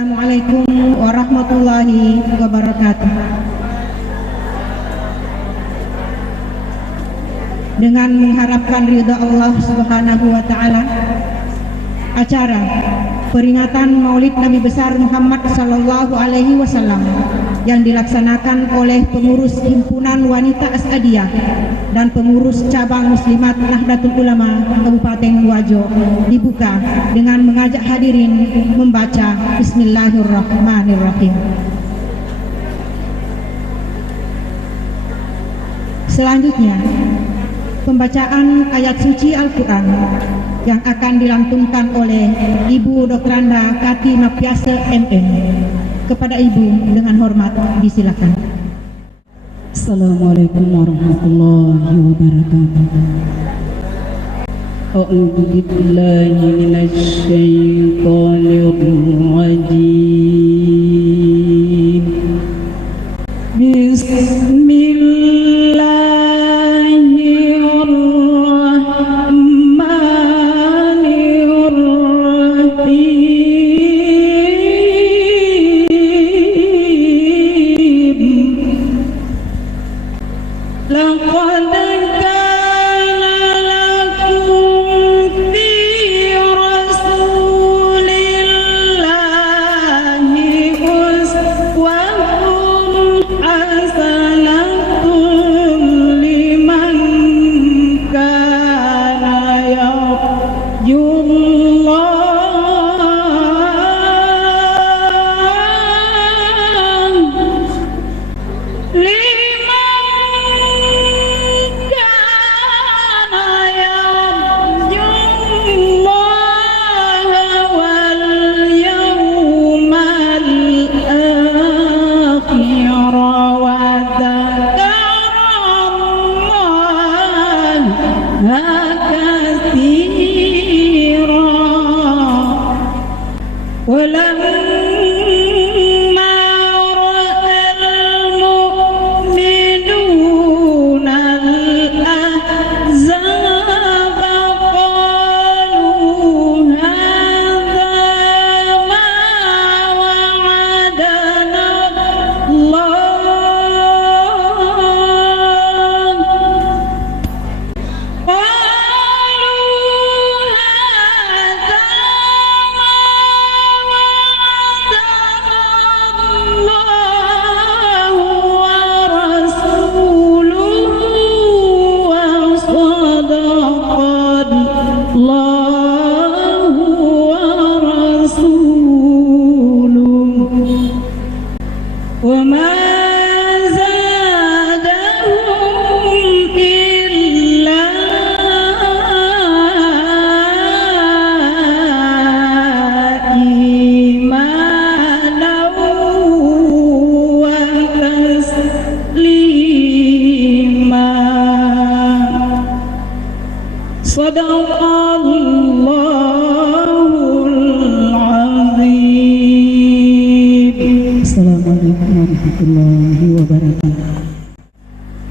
Assalamualaikum warahmatullahi wabarakatuh. Dengan mengharapkan ridha Allah Subhanahu wa taala, acara peringatan Maulid Nabi besar Muhammad sallallahu alaihi wasallam yang dilaksanakan oleh pengurus Himpunan Wanita Asadiyah dan pengurus cabang Muslimat Nahdlatul Ulama Kabupaten Wajo dibuka dengan mengajak hadirin membaca Bismillahirrahmanirrahim. Selanjutnya, pembacaan ayat suci Al-Quran yang akan dilantunkan oleh Ibu Dokrandra Kati Mapiase MM. Kepada Ibu dengan hormat disilakan. Assalamualaikum warahmatullahi wabarakatuh. A'udzu billahi minasy syaithanir rajim.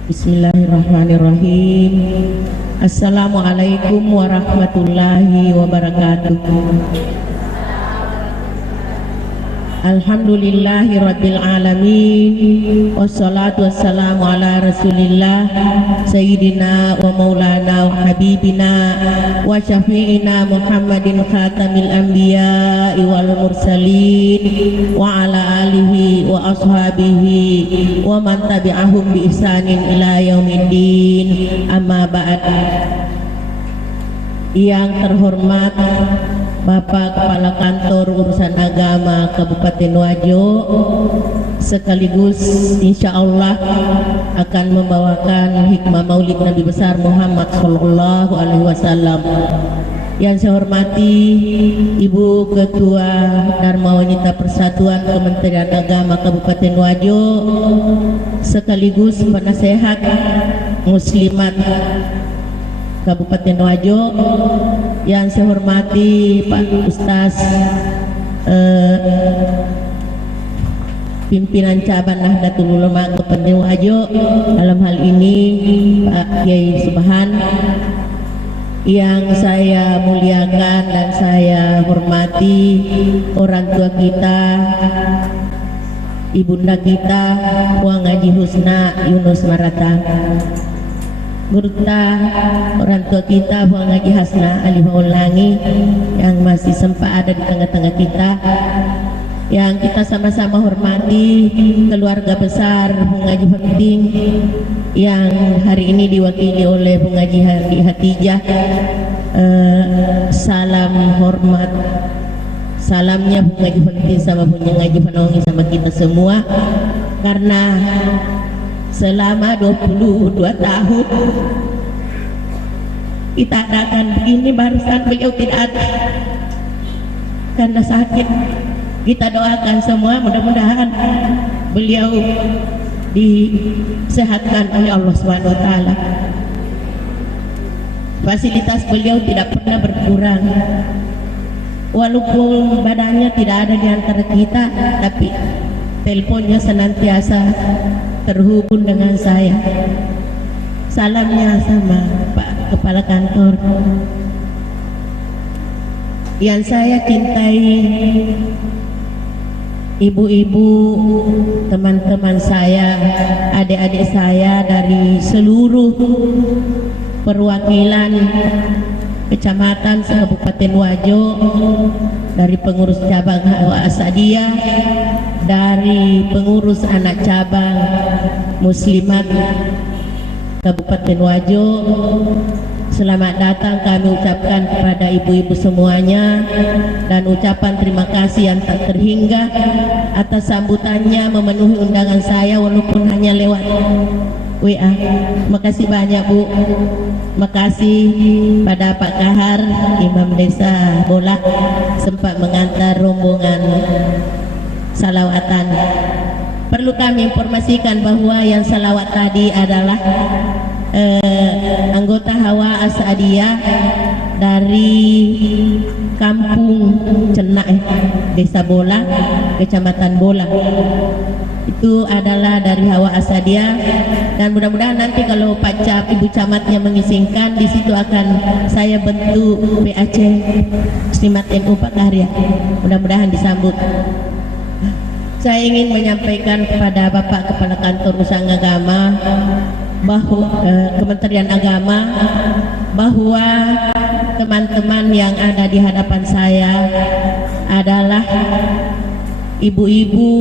Bismillahirrahmanirrahim. Assalamualaikum warahmatullahi wabarakatuh. Alhamdulillahi rabbil alamin. Wassalatu wassalamu ala rasulillah Sayyidina wa maulana wa habibina wa syafi'ina Muhammadin khatamil anbiya wal mursalin wa ala alihi wa ashabihi wa man tabi'ahum bi ihsanin ila yaumiddin. Amma ba'd. Yang terhormat Bapak Kepala Kantor Urusan Agama Kabupaten Wajo, sekaligus insya Allah akan membawakan hikmah Maulid Nabi besar Muhammad Sallallahu Alaihi Wasallam. Yang saya hormati Ibu Ketua Dharma Wanita Persatuan Kementerian Agama Kabupaten Wajo, sekaligus penasehat Muslimat Kabupaten Wajo. Yang saya hormati Pak Ustaz pimpinan cabang Nahdlatul Ulama Kabupaten Wajo, dalam hal ini Pak Kiai Subhan, yang saya muliakan dan saya hormati, orang tua kita, ibunda kita, Puang Haji Husna Yunus Marata, Gurta, orang tua kita Puang Haji Hasna Alifaullangi yang masih sempat ada di tengah-tengah kita, yang kita sama-sama hormati, keluarga besar Bung Haji Penting yang hari ini diwakili oleh Bung Haji Hatijah. Salam hormat, salamnya Bung Haji Penting sama Bung Haji Panawangi sama kita semua, karena selama 22 tahun kita adakan begini, barusan beliau tidak ada karena sakit. Kita doakan semua mudah-mudahan beliau disehatkan oleh Allah Subhanahu wa taala. Fasilitas beliau tidak pernah berkurang. Walaupun badannya tidak ada di antara kita, tapi teleponnya senantiasa terhubung dengan saya. Salamnya sama Pak Kepala Kantor. Yang saya cintai, ibu-ibu, teman-teman saya, adik-adik saya dari seluruh perwakilan kecamatan Kabupaten Wajo, dari pengurus cabang Hawa Asadiyah, dari pengurus anak cabang Muslimat Kabupaten Wajo. Selamat datang kami ucapkan kepada ibu-ibu semuanya, dan ucapan terima kasih yang tak terhingga atas sambutannya memenuhi undangan saya walaupun hanya lewat WA. Makasih banyak Bu. Makasih pada Pak Kahar, Imam Desa Bola, sempat mengantar rombongan salawatan. Perlu kami informasikan bahwa yang salawat tadi adalah anggota Hawa Asadiyah dari Kampung Cenak, Desa Bola, Kecamatan Bola. Itu adalah dari Hawa Asadiyah, dan mudah-mudahan nanti kalau Pak Ibu Camatnya mengizinkan, di situ akan saya bentuk PAC Muslimat NU Pak Karya. Mudah-mudahan disambut. Saya ingin menyampaikan kepada Bapak Kepala Kantor Urusan Agama bahwa Kementerian Agama, bahwa teman-teman yang ada di hadapan saya adalah ibu-ibu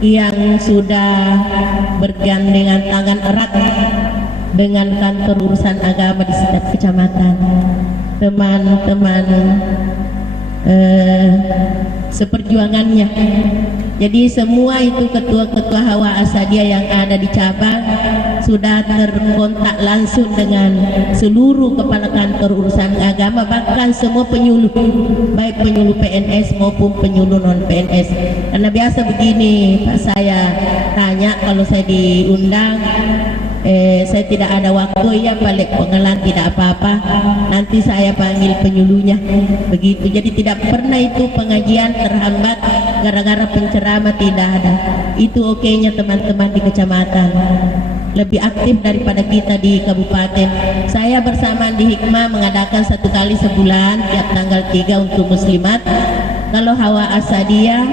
yang sudah bergandengan tangan erat dengan kantor urusan agama di setiap kecamatan. Teman-teman seperjuangannya. Jadi semua itu ketua-ketua Hawa Asadiyah yang ada di cabang sudah terkontak langsung dengan seluruh kepala kantor urusan agama, bahkan semua penyuluh, baik penyuluh PNS maupun penyuluh non PNS. Karena biasa begini Pak, saya tanya kalau saya diundang, saya tidak ada waktu, ya balik pengelan tidak apa-apa, nanti saya panggil penyuluhnya, begitu. Jadi tidak pernah itu pengajian terhambat gara-gara penceramah, tidak ada. Itu okeynya teman-teman di kecamatan, lebih aktif daripada kita di kabupaten. Saya bersama di Hikmah mengadakan 1 kali sebulan tiap tanggal 3 untuk muslimat. Kalau Hawa Asadiyah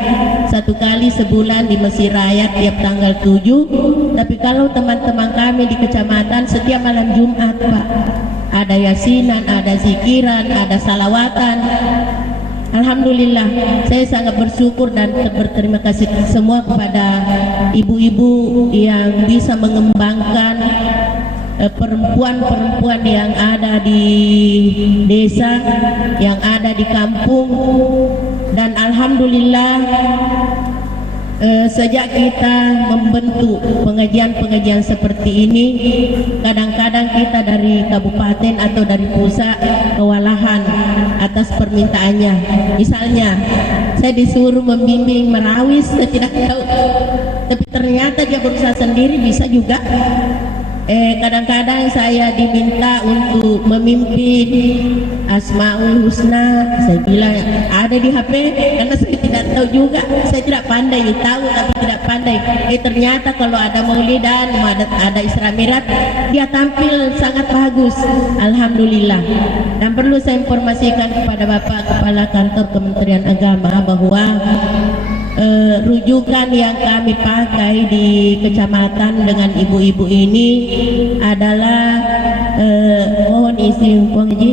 1 kali sebulan di Mesir Raya tiap tanggal 7. Tapi kalau teman-teman kami di kecamatan setiap malam Jumat Pak, ada yasinan, ada zikiran, ada salawatan. Alhamdulillah, saya sangat bersyukur dan berterima kasih semua kepada ibu-ibu yang bisa mengembangkan perempuan-perempuan yang ada di desa, yang ada di kampung. Dan alhamdulillah, sejak kita membentuk pengajian-pengajian seperti ini, kadang-kadang kita dari kabupaten atau dari pusat kewalahan atas permintaannya. Misalnya saya disuruh membimbing merawis, saya tidak tahu, tapi ternyata dia berusaha sendiri bisa juga. Kadang-kadang saya diminta untuk memimpin Asmaul Husna, saya bilang ada di HP, karena saya tidak tahu juga, saya tidak pandai, tahu tapi tidak pandai pandai. Ternyata kalau ada maulidan, ada Isra Mi'raj, dia tampil sangat bagus. Alhamdulillah. Dan perlu saya informasikan kepada Bapak Kepala Kantor Kementerian Agama bahwa rujukan yang kami pakai di kecamatan dengan ibu-ibu ini adalah mohon izin Puang Haji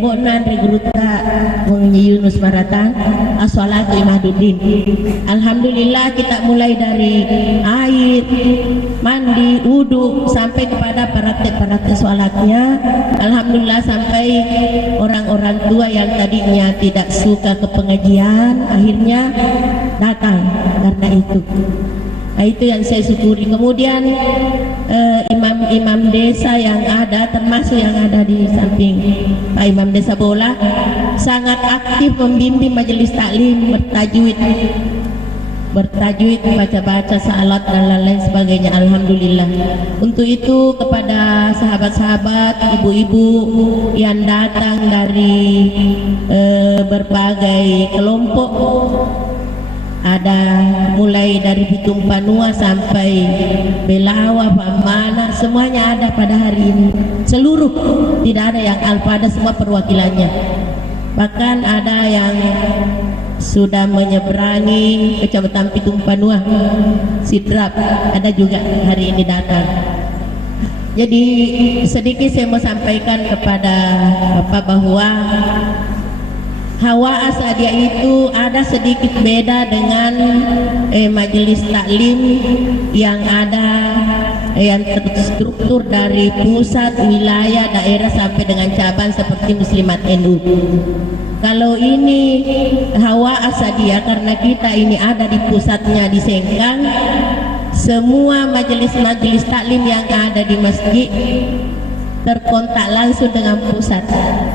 Bonan Regruta Puang Haji Yunus Maratan As-Salatu Imaduddin. Alhamdulillah kita mulai dari air, mandi, wudu sampai kepada praktek-praktek sholatnya. Alhamdulillah sampai orang-orang tua yang tadinya tidak suka ke pengajian akhirnya datang karena itu. Nah, itu yang saya syukuri. Kemudian imam-imam desa yang ada, termasuk yang ada di samping Pak Imam Desa Bola, sangat aktif membimbing majelis taklim bertajwid, baca-baca salat dan lain-lain sebagainya. Alhamdulillah. Untuk itu kepada sahabat-sahabat, ibu-ibu yang datang dari berbagai kelompok, ada mulai dari Bitung Panua sampai Belawa, Pamana, semuanya ada pada hari ini. Seluruh, tidak ada yang alfa, ada semua perwakilannya. Bahkan ada yang sudah menyeberangi Kecamatan Bitung Panua, Sidrap, ada juga hari ini datang. Jadi sedikit saya mau sampaikan kepada Bapak bahwa Hawa Asadiyah itu ada sedikit beda dengan majelis taklim yang ada yang terstruktur dari pusat, wilayah, daerah sampai dengan cabang seperti Muslimat NU. Kalau ini Hawa Asadiyah karena kita ini ada di pusatnya di Sengkang, semua majelis-majelis taklim yang ada di masjid terkontak langsung dengan pusat,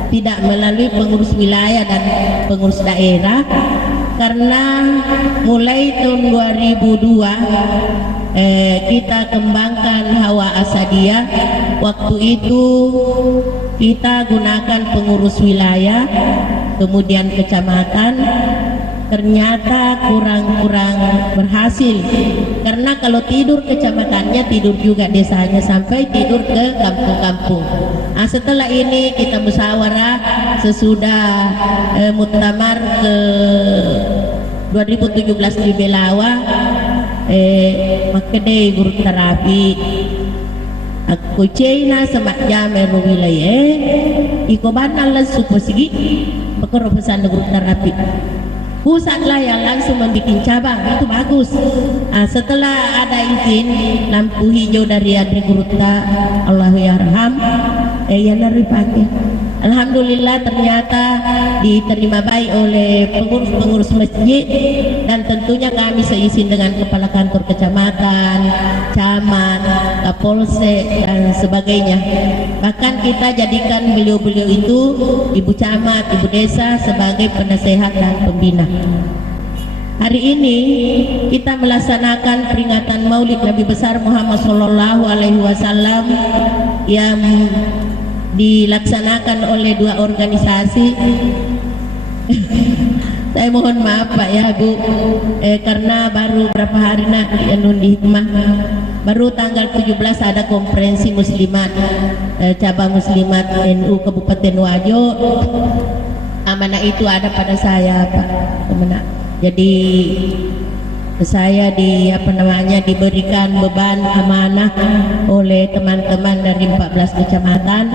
tidak melalui pengurus wilayah dan pengurus daerah. Karena mulai tahun 2002 kita kembangkan Hawa Asadiyah. Waktu itu kita gunakan pengurus wilayah, kemudian kecamatan. Ternyata kurang berhasil, karena kalau tidur kecamatannya, tidur juga desanya, sampai tidur ke kampung-kampung. Nah, setelah ini kita musyawarah sesudah muktamar ke 2017 di Belawa, makanya guru terapi aku cina semak jamer wilayah ikoban Allah supasigi bakal pesan guru terapi. Pusat lah yang langsung membuat cabang, itu bagus. Nah, setelah ada izin lampu hijau dari Adri Gurutta, Allahyarham, ya nari pakai. Alhamdulillah ternyata diterima baik oleh pengurus-pengurus masjid, dan tentunya kami seizin dengan kepala kantor kecamatan, camat, kapolsek dan sebagainya. Bahkan kita jadikan beliau-beliau itu, ibu camat, ibu desa sebagai penasehat dan pembina. Hari ini kita melaksanakan peringatan Maulid Nabi besar Muhammad SAW yang dilaksanakan oleh dua organisasi. Saya mohon maaf Pak ya Bu, karena baru berapa hari di Hikmah, baru tanggal 17 ada konferensi muslimat, cabang muslimat NU Kabupaten Wajo. Amanah itu ada pada saya Pak. Amanah. Jadi saya diberikan beban amanah oleh teman-teman dari 14 kecamatan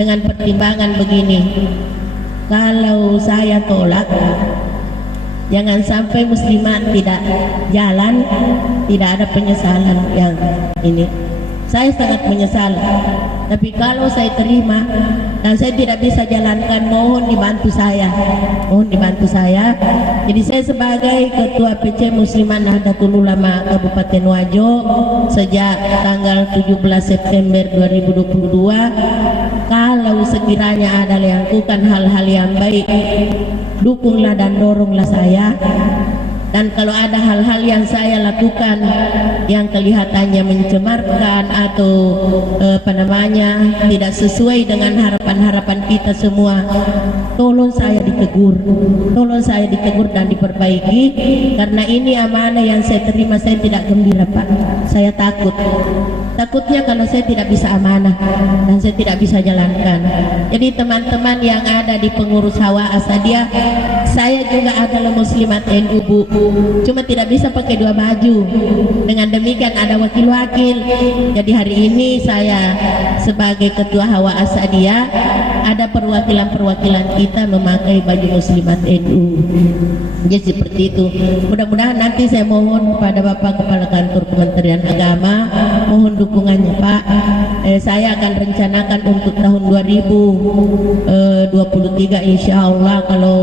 dengan pertimbangan begini. Kalau saya tolak, jangan sampai muslimat tidak jalan, tidak ada penyesalan yang ini. Saya sangat menyesal. Tapi kalau saya terima dan saya tidak bisa jalankan, mohon dibantu saya. Mohon dibantu saya. Jadi saya sebagai Ketua PC Muslimat Nahdlatul Ulama Kabupaten Wajo sejak tanggal 17 September 2022, kalau sekiranya ada yang lakukan hal-hal yang baik, dukunglah dan doronglah saya Dan kalau ada hal-hal yang saya lakukan yang kelihatannya mencemarkan atau tidak sesuai dengan harapan-harapan kita semua, tolong saya ditegur, dan diperbaiki, karena ini amanah yang saya terima. Saya tidak gembira, Pak. Saya takutnya kalau saya tidak bisa amanah dan saya tidak bisa jalankan. Jadi teman-teman yang ada di pengurus Hawa Asadiyah, saya juga adalah muslimat NU, Bu, cuma tidak bisa pakai dua baju. Dengan demikian ada wakil-wakil. Jadi hari ini saya sebagai ketua Hawa Asadiyah, ada perwakilan-perwakilan kita memakai baju muslimat NU. Jadi seperti itu. Mudah-mudahan nanti saya mohon kepada Bapak Kepala Kantor Kementerian Agama, mohon dukungannya, Pak. Saya akan rencanakan untuk tahun 2023 insya Allah, kalau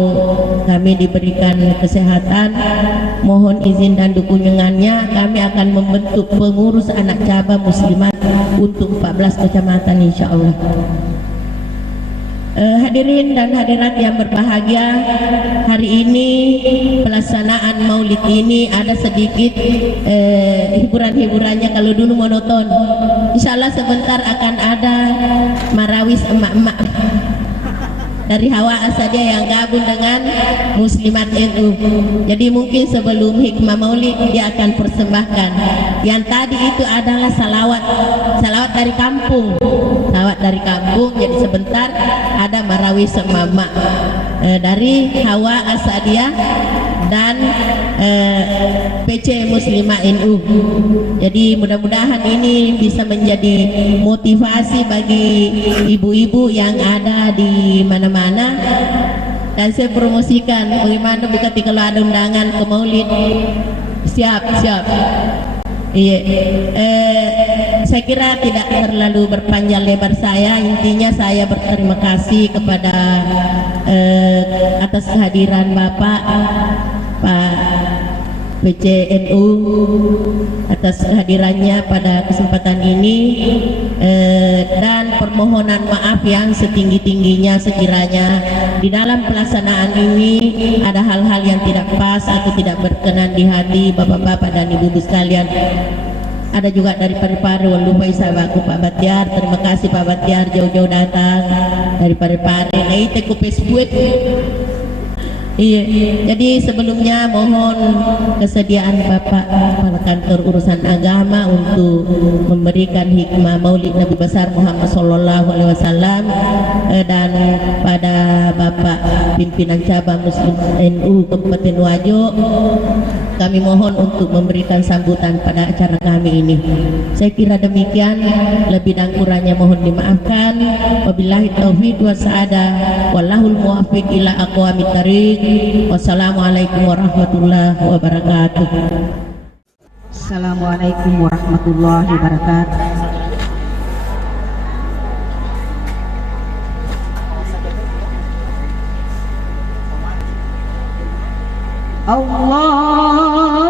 kami diberikan kesehatan, mohon izin dan dukungannya, kami akan membentuk pengurus anak cabang muslimat untuk 14 kecamatan insya Allah. Hadirin dan hadirat yang berbahagia, hari ini pelaksanaan maulid ini ada sedikit hiburan-hiburannya. Kalau dulu monoton, insya Allah sebentar akan ada marawis emak-emak dari Hawa Asadiyah yang gabung dengan muslimat NU. Jadi mungkin sebelum hikmah maulid dia akan persembahkan. Yang tadi itu adalah salawat dari kampung, jadi sebentar ada marawis mama dari Hawa Asadiyah dan PC Muslimah NU. Jadi mudah-mudahan ini bisa menjadi motivasi bagi ibu-ibu yang ada di mana-mana. Dan saya promosikan bagaimana ketika kalau ada undangan ke maulid, siap. Iya, saya kira tidak terlalu berpanjang lebar saya. Intinya saya berterima kasih kepada atas kehadiran Bapak PCNU, atas kehadirannya pada kesempatan ini, dan permohonan maaf yang setinggi-tingginya sekiranya di dalam pelaksanaan ini ada hal-hal yang tidak pas atau tidak berkenan di hati bapak-bapak dan ibu-ibu sekalian. Ada juga dari Parepare, lupa sahabatku Pak Batiar. Terima kasih Pak Batiar jauh-jauh datang dari Parepare. Nah, itu kupes-buet. Iya, jadi sebelumnya mohon kesediaan Bapak Kepala Kantor Urusan Agama untuk memberikan hikmah Maulid Nabi besar Muhammad Sallallahu Alaihi Wasallam, dan pada Bapak Pimpinan Cabang Muslim NU Kabupaten Wajo, kami mohon untuk memberikan sambutan pada acara kami ini. Saya kira demikian, lebih dan kurangnya mohon dimaafkan. Wabillahi taufiq wa sa'adah, wallahul muwaffiq ila aqwamit thariq. Wassalamualaikum warahmatullahi wabarakatuh. Assalamualaikum warahmatullahi wabarakatuh. Allahumma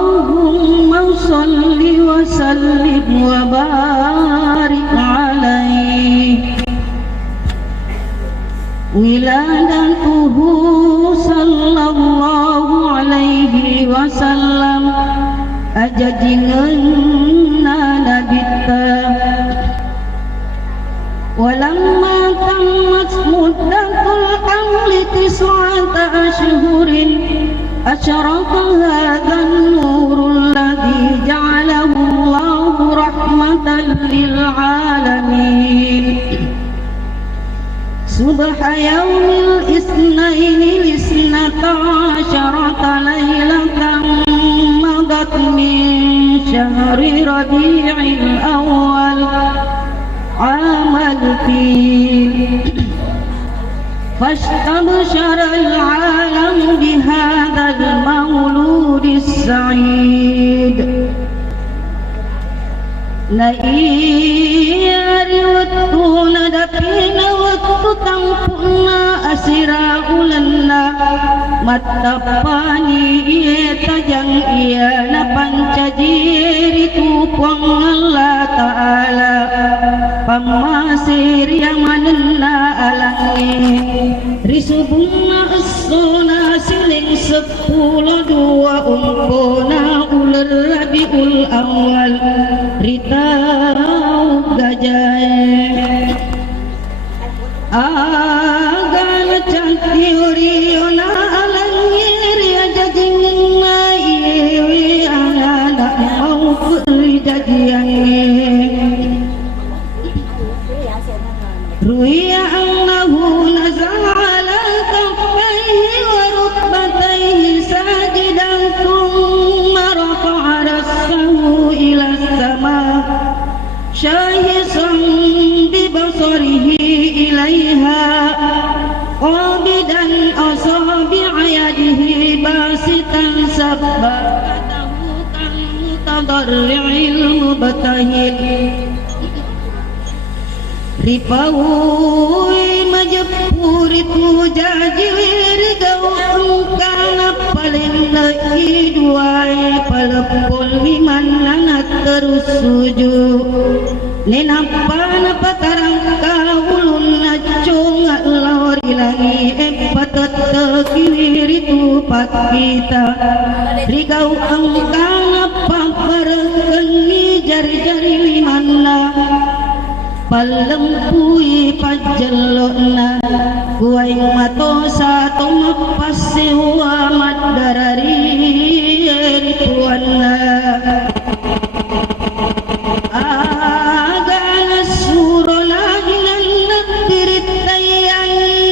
salli wa sallim wa barik alaihi. Wiladatuhu sallallahu alaihi wasallam ajajingenna nabita walamma tammat muddatul hamli tis'ata ashhurin asyraka hadzal nurul ladzi ja'alahu Allahu rahmatan lil alamin. Subha yaumil isnaini lisnata asyarata laylatan madat min syahri rabi'il awal amal fil fastabshara al-alam bihadzal mauludis sa'id. La iyari waktu nadapina waktu tampuna asira ulanna matapani iya tajang iya na pancajiri tupang Allah Ta'ala pamasir yang manena alangi risubunna asona siling 10 dua umpona ular rabiul awal ritau gajah agana cantiuriona alangi ria jajingna iwi anak mau perjadiannya ruya annahu nazala ala kaffaihi wa rukbatayhi sajidan thumma rafa'a rasahu ila sama syahisan bi basarihi ilaiha qabidan asabi'a yadihi basitan sabbatahu kan mutadarri'il mubtahil ripaui majapuri tu jajir gau kana paling lagi duai palepol liman terus sujud nenapa tarang kaulun nacung lori lagi patat kiri tu pat kita rigau angkana paparengni jari-jari limanna palempui pajelona kuai matosa tomapas sewa madarari rituanna agana surona hinan nabiritai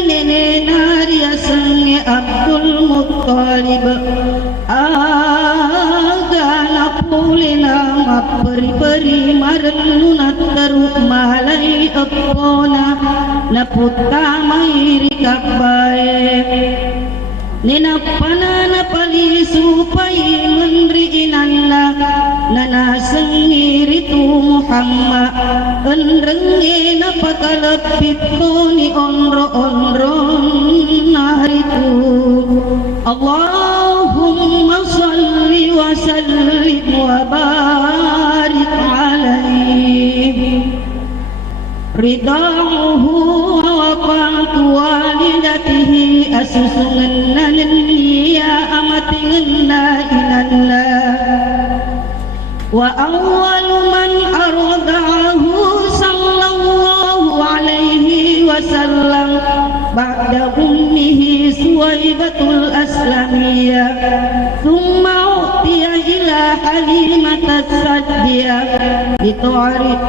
nene nariasannya Abdul Muttalib agana pulina maperi-peri marnuna teruk malai apona naputa mairi kabae nena panana pali supai menri inanna nana sengiri tu Muhammad enrengi napa kalepitoni onro naritu Allahumma salli wa sallim wa barik alaihi ridahu wa qatu walidatihi asusunganna liya amatinganna inanna wa awwalu man aradahu sallallahu alaihi wasallam ba'da ummihi Suwaibatul Aslamiyah thumma utiya ila Halimatas Saddiyah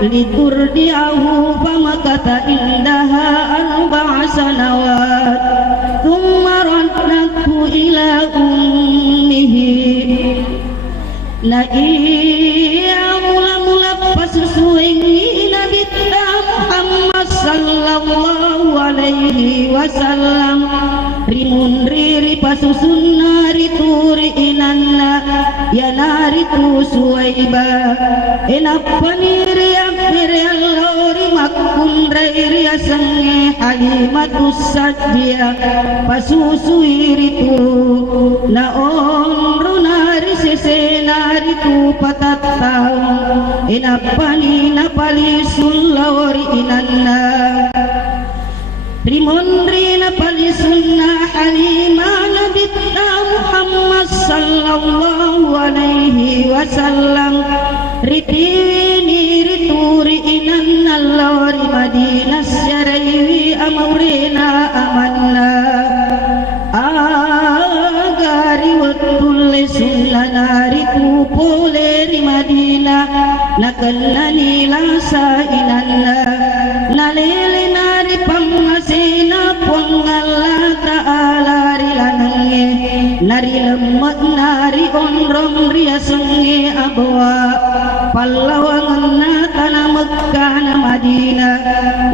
liturdiahu famakata indaha 4 sanawat thumma raddathu ila ummihi na iya mula-mula pasusuingi Nabi Muhammad sallallahu alaihi wasallam rimun riri pasusunna rituri inanna ya naritu Suwaiba enapani riakmiri allori makun rairi asange Halimatus Saddiyah pasusui ritu na onru nari sese naritu patatau enapani napali sullori inanna rimonri napali sunnah Halimah Nabi Muhammad sallallahu alaihi wasallam ritini rituri inanna lori Madinah syaraiwi amurina amanna agari watul sunnah naritu poleri Madinah nakallani lasa inanna nalele nari pamasina pangalla ta'ala rilanange nari lemmat nari onrong riasange abwa pallawanganna tanah Mekkah na Madinah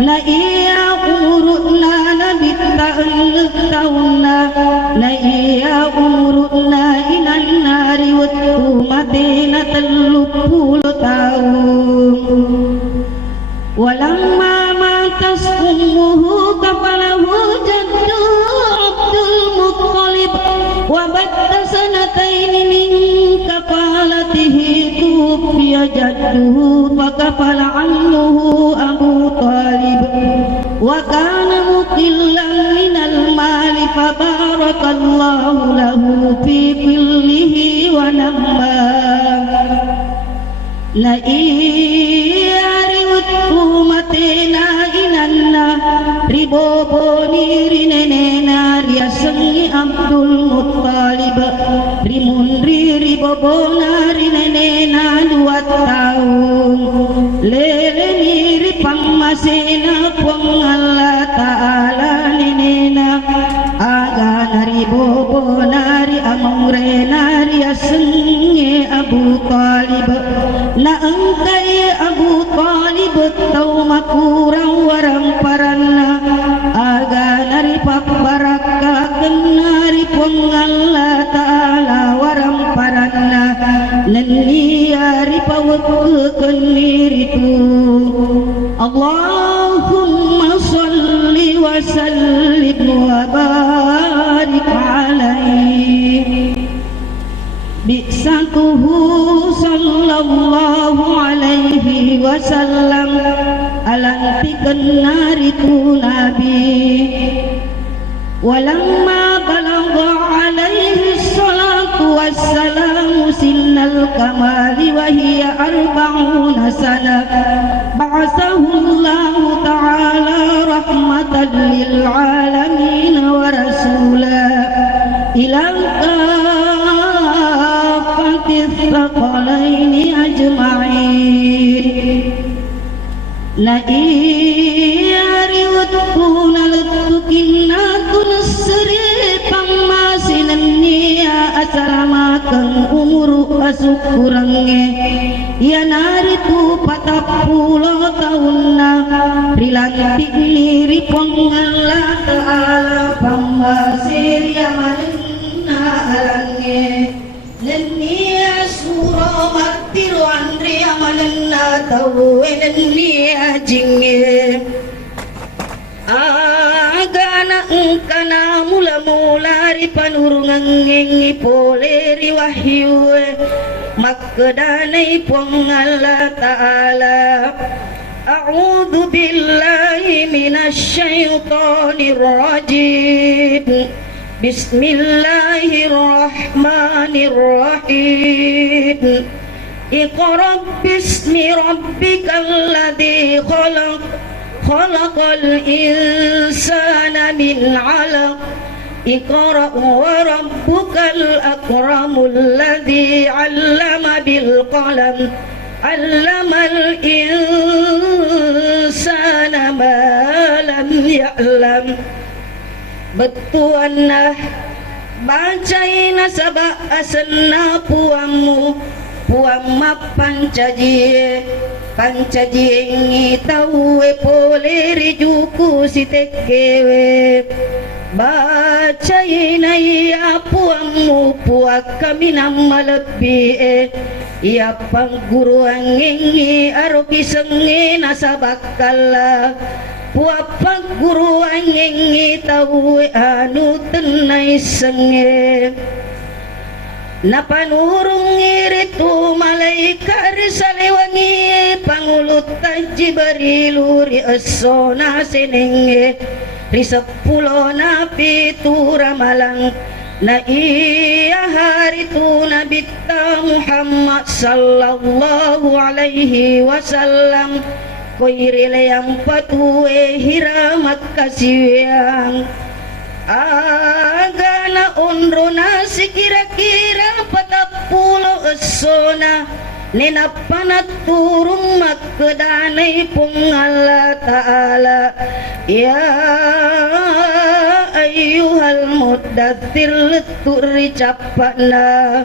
na iya umurutna nabi ta'un na iya umurutna inan nari wattu matina 30 tahun walamma matas ummuhu kafalahu jaddu Abdul Muttalib wa batta sanataini min kafalatihi tufiya jadduhu fakafala annuhu Abu الله له في كله ونما Na'iyariwutku matena inanna Riboboni rinenena riasengi Abdul Muttalib Rimunri ribobona rinenena 2 tahun Lele miri pangmasena Puang Allah Ta'ala nenena Aga naribobona ri amurena riasengi Abu Talib na angkai Abu Talib tau makurang warang paranna aga nari paparaka kenari Puang Allah Ta'ala warang paranna nenni ari pawekkeun diritu Allahumma shalli wa sallim wa barik alaihi Bi'satuhu sallallahu alaihi wasallam Alantikan naritu nabi Walamma balagha alaihi salatu wassalamu sinnal kamali Wahiya 40 sana Ba'asahu Allahu ta'ala rahmatan lil alamin wa rasula Ilal الثقلين أجمعين Na'iyariwutku naletukinna kunseri pangmasinannya asaramakan umuru asukurange ya naritu 40 tahunna rilantik niri Puang Allah Ta'ala pangmasir ya manna alange Nennia sura matiru andri amanna tahu nennia jinge agana engkana mula-mula ri panurungan ngengi poleri wahyu makkedanai Puang Allah Ta'ala a'udzu billahi minasyaitonir rajim Bismillahirrahmanirrahim Iqra bismi rabbikal ladzi khalaq khalaqal insana min 'alaq Iqra wa rabbukal akramul ladzi 'allama bil qalam 'allamal insana ma lam ya'lam Betuanna bacaina sabak asenna puangmu puang pancajie pancajie tawe poleri juku si tekewe bacaina ya puangmu puak kami nama lebih ya pangguru angingi aroki sengi nasabakala Puapag guru anyengi tahu anu tenai senge Napanurung iritu malaikat salewangi Pangulut Jibrilu ri esona senenge Ri 10 na 7 ramalang Na iya hari tu Nabi Muhammad sallallahu alaihi wasallam Koirele yang patue hiramat kasiyang agana undrona sikira-kira 40 esona nena panat turung makkedanai Puang Allah Ta'ala ya ayyuhal muddathir leturi capana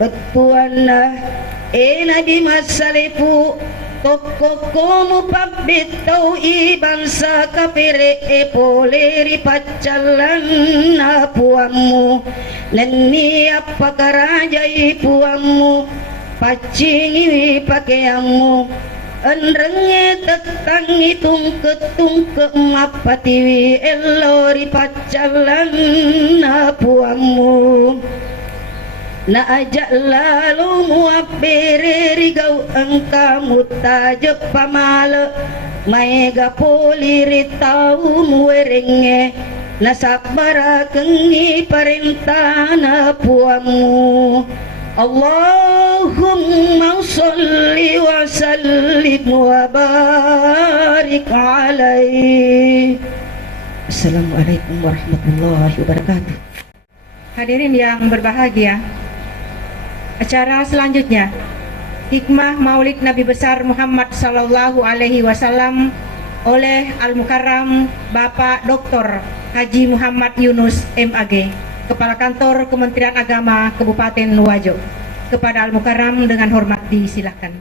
betuana di masalifu Kokomu pabitau bangsa kafire poleri pacalan na puangmu Nenni apa karajai puangmu Pacingi pakaianmu Enrenge tetang hitung ketungke mapatiwi elori pacalan na puangmu Na ajak lalu muapere rigau engkamu tajep pamale Maega poliri tau muerenge nasabara kengi perintahna puamu. Allahumma sholli wa sallim wa barik alaihi. Assalamualaikum warahmatullahi wabarakatuh. Hadirin yang berbahagia, acara selanjutnya hikmah Maulid Nabi besar Muhammad sallallahu alaihi wasallam oleh Al-Mukarram Bapak Dr. Haji Muhammad Yunus MAG, Kepala Kantor Kementerian Agama Kabupaten Wajo. Kepada Al-Mukarram dengan hormat disilakan.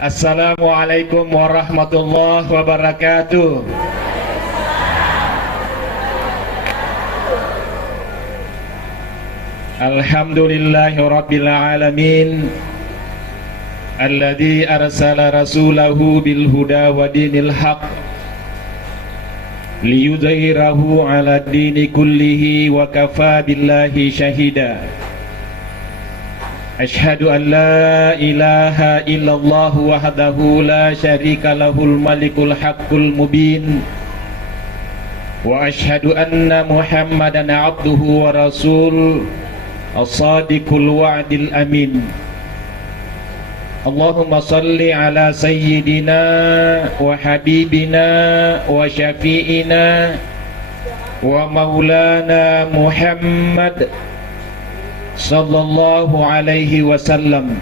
Assalamualaikum warahmatullahi wabarakatuh. Alhamdulillahi rabbil alamin, alladzi arsala rasulahu bil huda wa dinil haq liyudhhirahu ala dini kullihi wa kafa billahi syahida. Ashhadu an la ilaha illallah wahdahu la syarika lahul malikul haqqul mubin, wa ashhadu anna muhammadan abduhu wa rasul as-sadiqul wa'dil amin. Allahumma salli ala sayyidina wa habibina wa syafi'ina wa maulana Muhammad sallallahu alaihi wasallam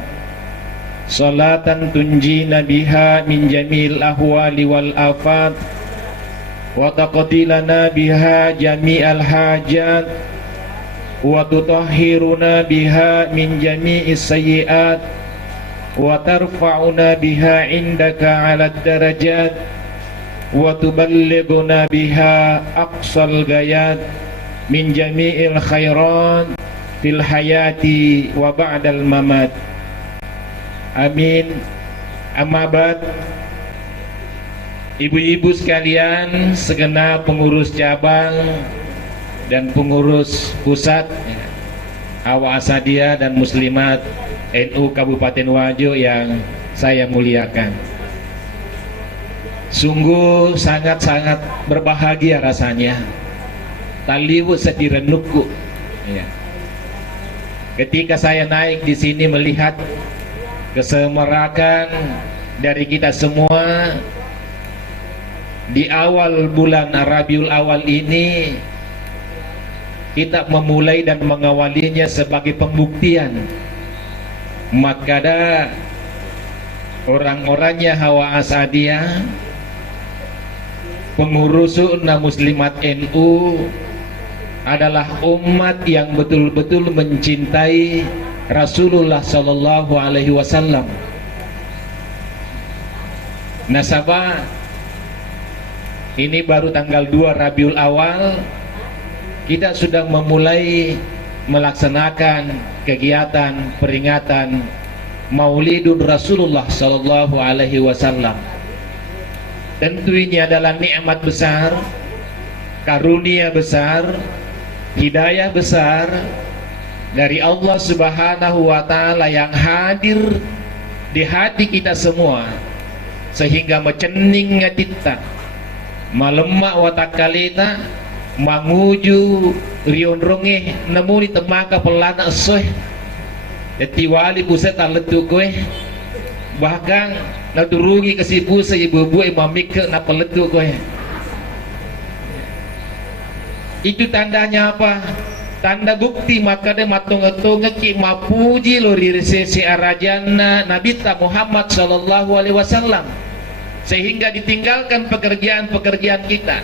salatan tunjina biha min jamil ahwali wal afat wa taqdilana biha jami'al hajat wa tutahhiruna biha min jami'is sayyi'at wa tarfa'una biha indaka 'ala darajat wa tuballighuna biha aqsal gayat min jami'il khairat fil hayati wa ba'dal mamat. Amin. Amma ba'd. Ibu-ibu sekalian, segenap pengurus cabang dan pengurus pusat Hawa Asadiyah dan Muslimat NU Kabupaten Wajo yang saya muliakan. Sungguh sangat-sangat berbahagia rasanya. Taliwu sedirenuku. Ya. Ketika saya naik di sini melihat kesemerakan dari kita semua di awal bulan Rabiul Awal ini, kita memulai dan mengawalinya sebagai pembuktian makada orang-orangnya Hawa Asadiyah, pengurusuna Muslimat NU adalah umat yang betul-betul mencintai Rasulullah Sallallahu Alaihi Wasallam. Nasabah ini baru tanggal 2 Rabiul Awal kita sudah memulai melaksanakan kegiatan peringatan Maulidun Rasulullah Sallallahu Alaihi Wasallam. Tentu ini adalah nikmat besar, karunia besar, hidayah besar dari Allah Subhanahu wa Ta'ala yang hadir di hati kita semua, sehingga mencening kita malemak watakalita manguju rion ronge namuni temaka pelana esoh jadi wali buset aletu kowe bahkan naturungi kesibu seibu-ibu mamike na peletu kowe. Itu tandanya apa? Tanda bukti maka de matung-tung ki mapuji lori resesi arajana Nabi Muhammad sallallahu alaihi wasallam, sehingga ditinggalkan pekerjaan-pekerjaan kita.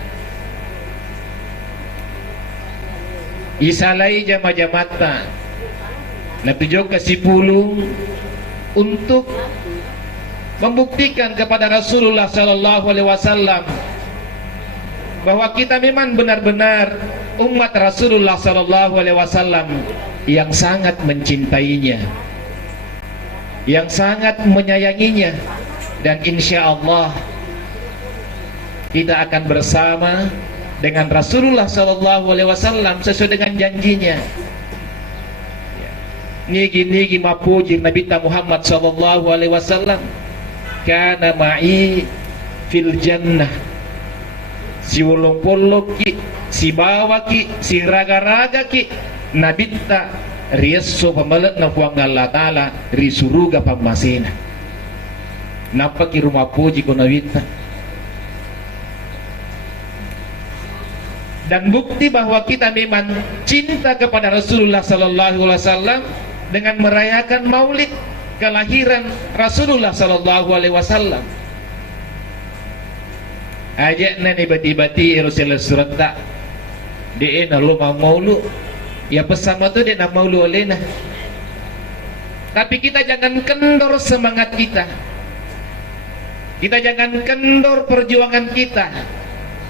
Isalai jama-jamata natujo kasipulung untuk membuktikan kepada Rasulullah sallallahu alaihi wasallam bahwa kita memang benar-benar umat Rasulullah sallallahu alaihi wasallam yang sangat mencintainya, yang sangat menyayanginya, dan insya Allah kita akan bersama dengan Rasulullah sallallahu alaihi wasallam sesuai dengan janjinya. Nigi mapuji Nabi Muhammad sallallahu alaihi wasallam, kana ma'i fil jannah. si wolong-wolong ki, si bawa ki, si raga-raga ki, nabitta riyasso pamalat na puang Allah Ta'ala risuruga pamasina. Napa ki rumah puji ko nabitta. Dan bukti bahwa kita memang cinta kepada Rasulullah Sallallahu Alaihi Wasallam dengan merayakan maulid kelahiran Rasulullah Sallallahu Alaihi Wasallam. Ajak nani bati-bati Rasulullah surat tak dia na lu maulu ya pesama tu dia na maulu oleh nah. Tapi kita jangan kendor semangat kita. Kita jangan kendor perjuangan kita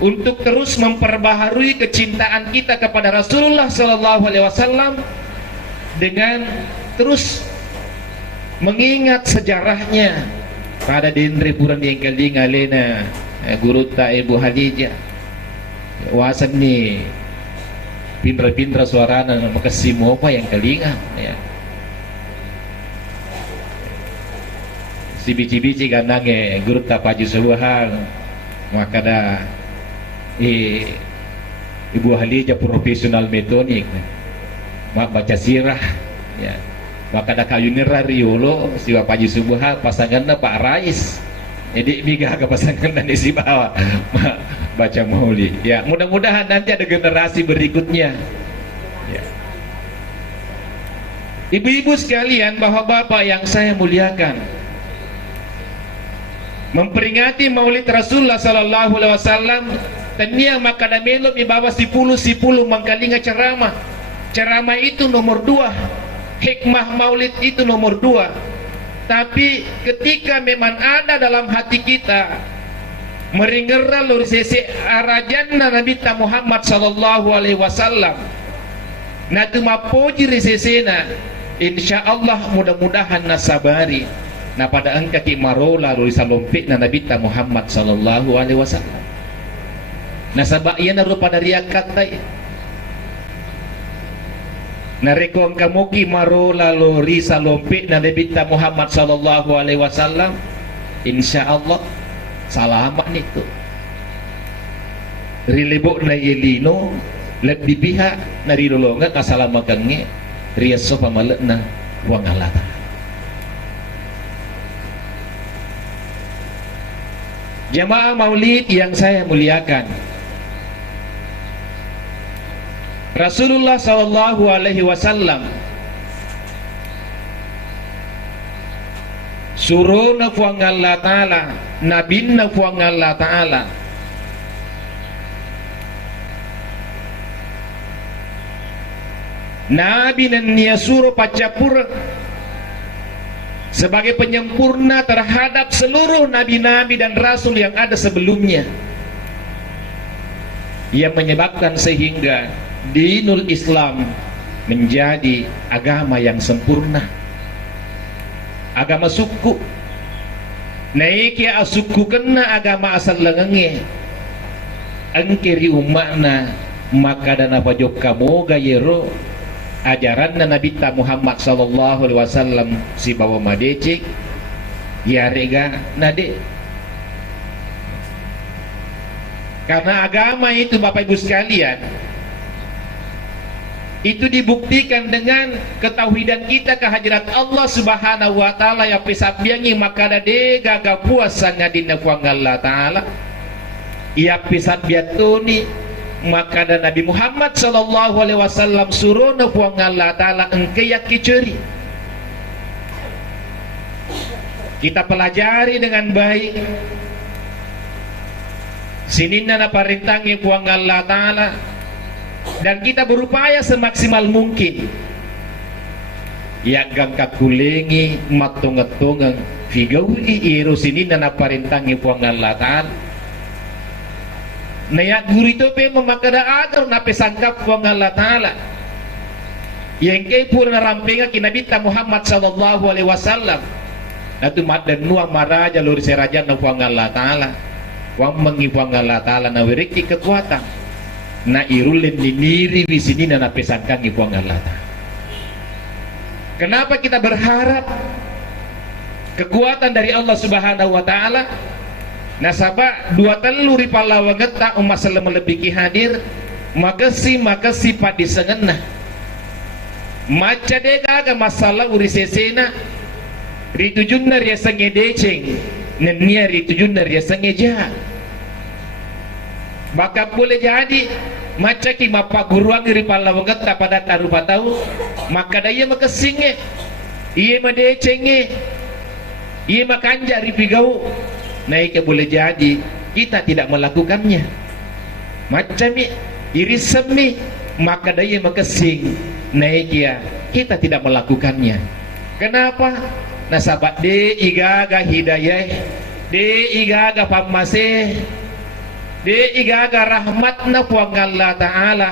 untuk terus memperbaharui kecintaan kita kepada Rasulullah Sallallahu Alaihi Wasallam dengan terus mengingat sejarahnya pada dendre puran yang kali ngalena guru ta Ibu Hadijah wasan ni pindra-pindra suarana makasih mo apa yang kalinga ya. Si bici-bici ganange guru ta paju sebuah maka dah Ibu Hadijah profesional metonik mak baca sirah ya. Maka ada kayu nira riolo siwa paju subuh pasangannya Pak Rais jadi miga ke pasangan dan isi bawah baca maulid ya. Mudah-mudahan nanti ada generasi berikutnya ya. Ibu-ibu sekalian, bahwa bapak yang saya muliakan, memperingati maulid Rasulullah Sallallahu Alaihi Wasallam tania maka ada melo di bawah 10 mangkalinga ceramah. Ceramah itu nomor 2, hikmah maulid itu nomor 2. Tapi ketika memang ada dalam hati kita meringerra lur sese arajanna Nabi Muhammad Sallallahu Alaihi Wasallam natu mapoji resesena, insya Allah mudah-mudahan nasabari na pada angka ki marola lur salompik na Nabi Muhammad Sallallahu Alaihi Wasallam nasabaya na pada riakat tay narekong kamuki marola lori salompik na Nabi Muhammad Sallallahu Alaihi Wasallam, insya Allah salamat nito rilibok na yelino lebih pihak narilolonga kasalamakannya riyaso pamalat na huwang alata. Jamaah maulid yang saya muliakan, Rasulullah Sallallahu Alaihi Wasallam suruh na fuang Allah Ta'ala, nabin na fuang Allah Ta'ala, nabi dan niya suruh pacapur sebagai penyempurna terhadap seluruh nabi-nabi dan rasul yang ada sebelumnya, yang menyebabkan sehingga dinul Islam menjadi agama yang sempurna, agama suku. Naik ya suku kena agama asal lengenge angkiri umakna maka dan apa jok kamu gayero ajaran Nabi Muhammad Sallallahu Alaihi Wasallam si bawa madecik ya rega nade. Karena agama itu Bapak Ibu sekalian itu dibuktikan dengan ketauhidan kita kehadirat Allah Subhanahu wa Ta'ala yang pesabyangi maka dade gaga puasa ngadina kuang Allah Ta'ala ia pesabbiatoni maka da Nabi Muhammad Sallallahu Alaihi Wasallam suruh na kuang Allah Ta'ala engkeyak kiceri. Kita pelajari dengan baik sinina na parintangi kuang Allah Ta'ala dan kita berupaya semaksimal mungkin ya gangkat kulengi matungetungang figawi iru sini na parintangi puang Allah Ta'ala nayak guru itu pe memakada agar na pesangkap puang Allah Ta'ala yang kay pura rampenga kinabita Muhammad Sallallahu Alaihi Wasallam natu mat dan nuang maraja lur serajan na puang Allah Ta'ala wang mengi puang Allah Ta'ala na wiriki kekuatan na irulin diniri wisini na napesangkan ipuang Allah. Kenapa kita berharap kekuatan dari Allah Subhanahu wa Ta'ala? nasaba dua telur palawa ngeta umas lebih hadir makasi pak disengena maca dega aga masalah uri sesena ritujunna ria sange deceng nenia ritujunna ria sange jahat maka boleh jadi maca ki mapa guruang iri palawa ngeta pada tarupa tahu maka daya makasinge iya madecenge iya makanja ripigau naik boleh jadi kita tidak melakukannya macam iri semi maka daya makasing naik ya kita tidak melakukannya. Kenapa? Nasabat de igaga hidayah de igaga pamase de igaga rahmatna puang Allah Ta'ala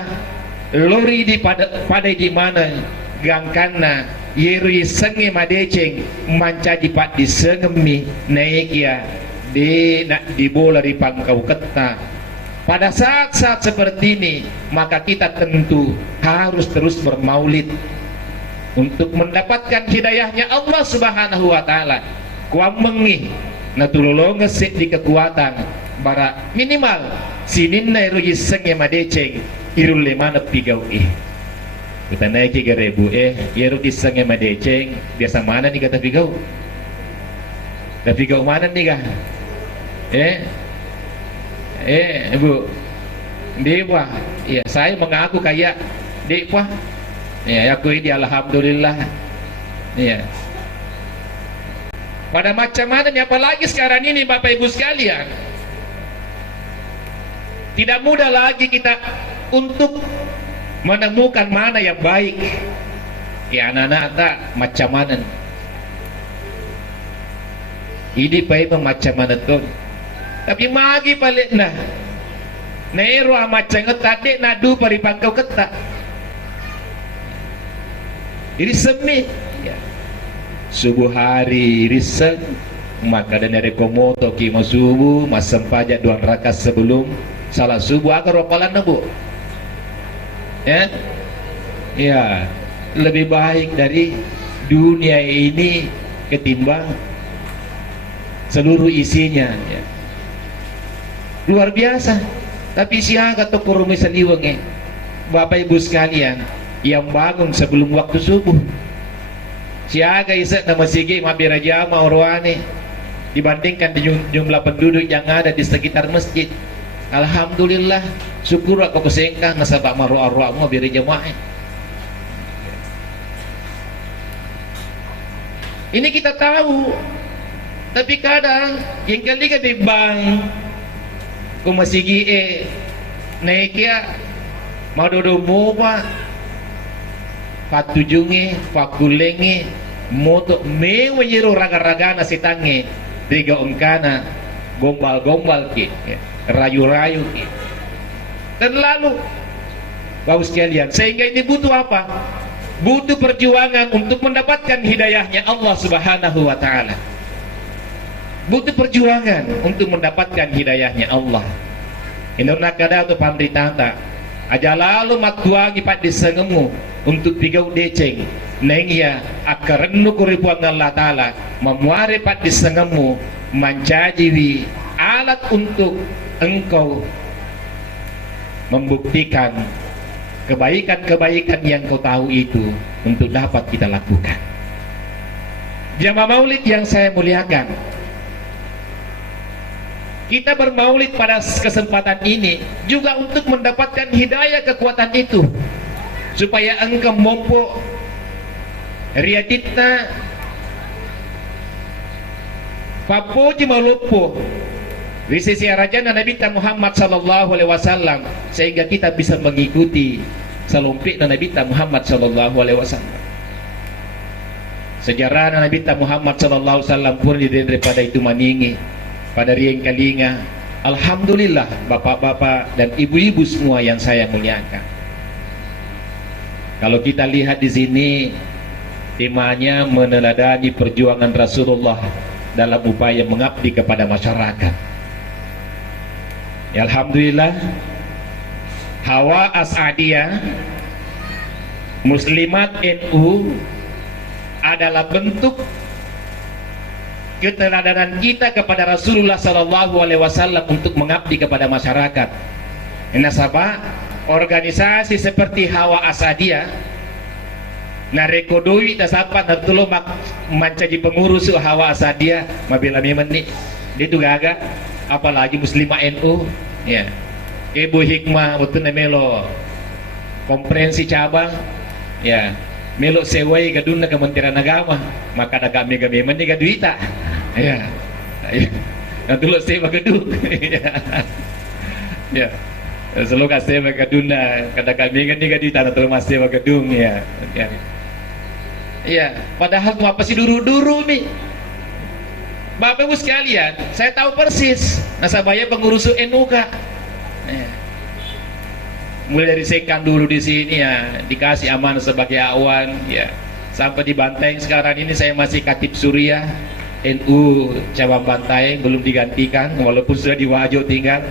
lori di pada di mana gangkana yerui senge madeceng manca di pat di sengemi naik ya di nak dibola di pangkau keta. Pada saat-saat seperti ini maka kita tentu harus terus bermaulid untuk mendapatkan hidayahnya Allah Subhanahu wa Ta'ala. Kuamengi natulolong ngesik di kekuatan bara minimal sinin na iru yiseng ya madeceng irul lemana pigau kita naiki garebu iru yiseng ya madeceng biasa mana nih kata pigau mana nih kah Bu Dewa ya saya mengaku kayak Dewa ya aku ini alhamdulillah ya pada macam mana nih apalagi sekarang ini Bapak Ibu sekalian tidak mudah lagi kita untuk menemukan mana yang baik ya anak-anak tak macam mana ini baik macam mana tuh tapi magi balik nah nero macam ngetade nadu paripangkau ketak ini semi ya. Subuh hari riset maka dan dari komoto kima subuh mas sempajak 2 rakaat sebelum salat subuh agar ropalan bu ya lebih baik dari dunia ini ketimbang seluruh isinya ya. Luar biasa. Tapi siapa kata kurumi seliwenge Bapak Ibu sekalian yang bangun sebelum waktu subuh siapa isak nama sige mabiraja maurwane dibandingkan jumlah penduduk yang ada di sekitar masjid. Alhamdulillah syukur aku kesengkah nasabak maru arwah mabiri jamaah. Ini kita tahu tapi kadang yang kali ke di bank kumasigi naik ya madodo moba patujungi pakulengi moto mewenyiru raga-raga nasi tangi diga ongkana gombal-gombal ki rayu-rayu ki dan lalu bagus sekalian sehingga ini butuh apa? Butuh perjuangan untuk mendapatkan hidayahnya Allah Subhanahu wa Ta'ala. Butuh perjuangan untuk mendapatkan hidayahnya Allah. Inurna kada tu pamritata aja lalu maktuagi pat disengemu untuk pigau deceng nengya akarennu kuripuang Allah Ta'ala memuari pat disengemu menjadi alat untuk engkau membuktikan kebaikan-kebaikan yang kau tahu itu untuk dapat kita lakukan. Jamaah maulid yang saya muliakan, kita bermaulid pada kesempatan ini juga untuk mendapatkan hidayah kekuatan itu supaya engkau mampu riaditna papuji malupu di sisi raja Nabi Muhammad sallallahu alaihi wasallam sehingga kita bisa mengikuti selumpik Nabi Muhammad sallallahu alaihi wasallam. Sejarah Nabi Muhammad sallallahu alaihi wasallam pun daripada itu maningi pada riang kalinga. Alhamdulillah bapak-bapak dan ibu-ibu semua yang saya muliakan. Kalau kita lihat di sini temanya meneladani perjuangan Rasulullah dalam upaya mengabdi kepada masyarakat. Ya, alhamdulillah Hawa As'adiyah Muslimat NU adalah bentuk keteladanan kita kepada Rasulullah Sallallahu Alaihi Wasallam untuk mengabdi kepada masyarakat. Nasabah organisasi seperti Hawa Asadiyah narekodoi tasapa natulo menjadi pengurus Hawa Asadiyah mabila memang nih itu gaga, apalagi Muslimah NU ya. Ibu Hikmah betul melo konferensi cabang ya, melo sewai gadun na Kementerian Agama, maka ada kami memang nih gaduita ya, natulo sewa gadun ya, selalu kasih gadun na kada kami nih gaduita natulo mas sewa gadung ya. Iya, padahal tuh apa sih duru-duru nih, Bapak Ibu sekalian, saya tahu persis nasabahnya pengurus NU Kak. Mulai dari sekan dulu di sini ya, dikasih amanah sebagai awan ya, sampai di Banteng sekarang ini saya masih Katib Suriah NU cabang Banteng, belum digantikan walaupun sudah di Wajo tinggal.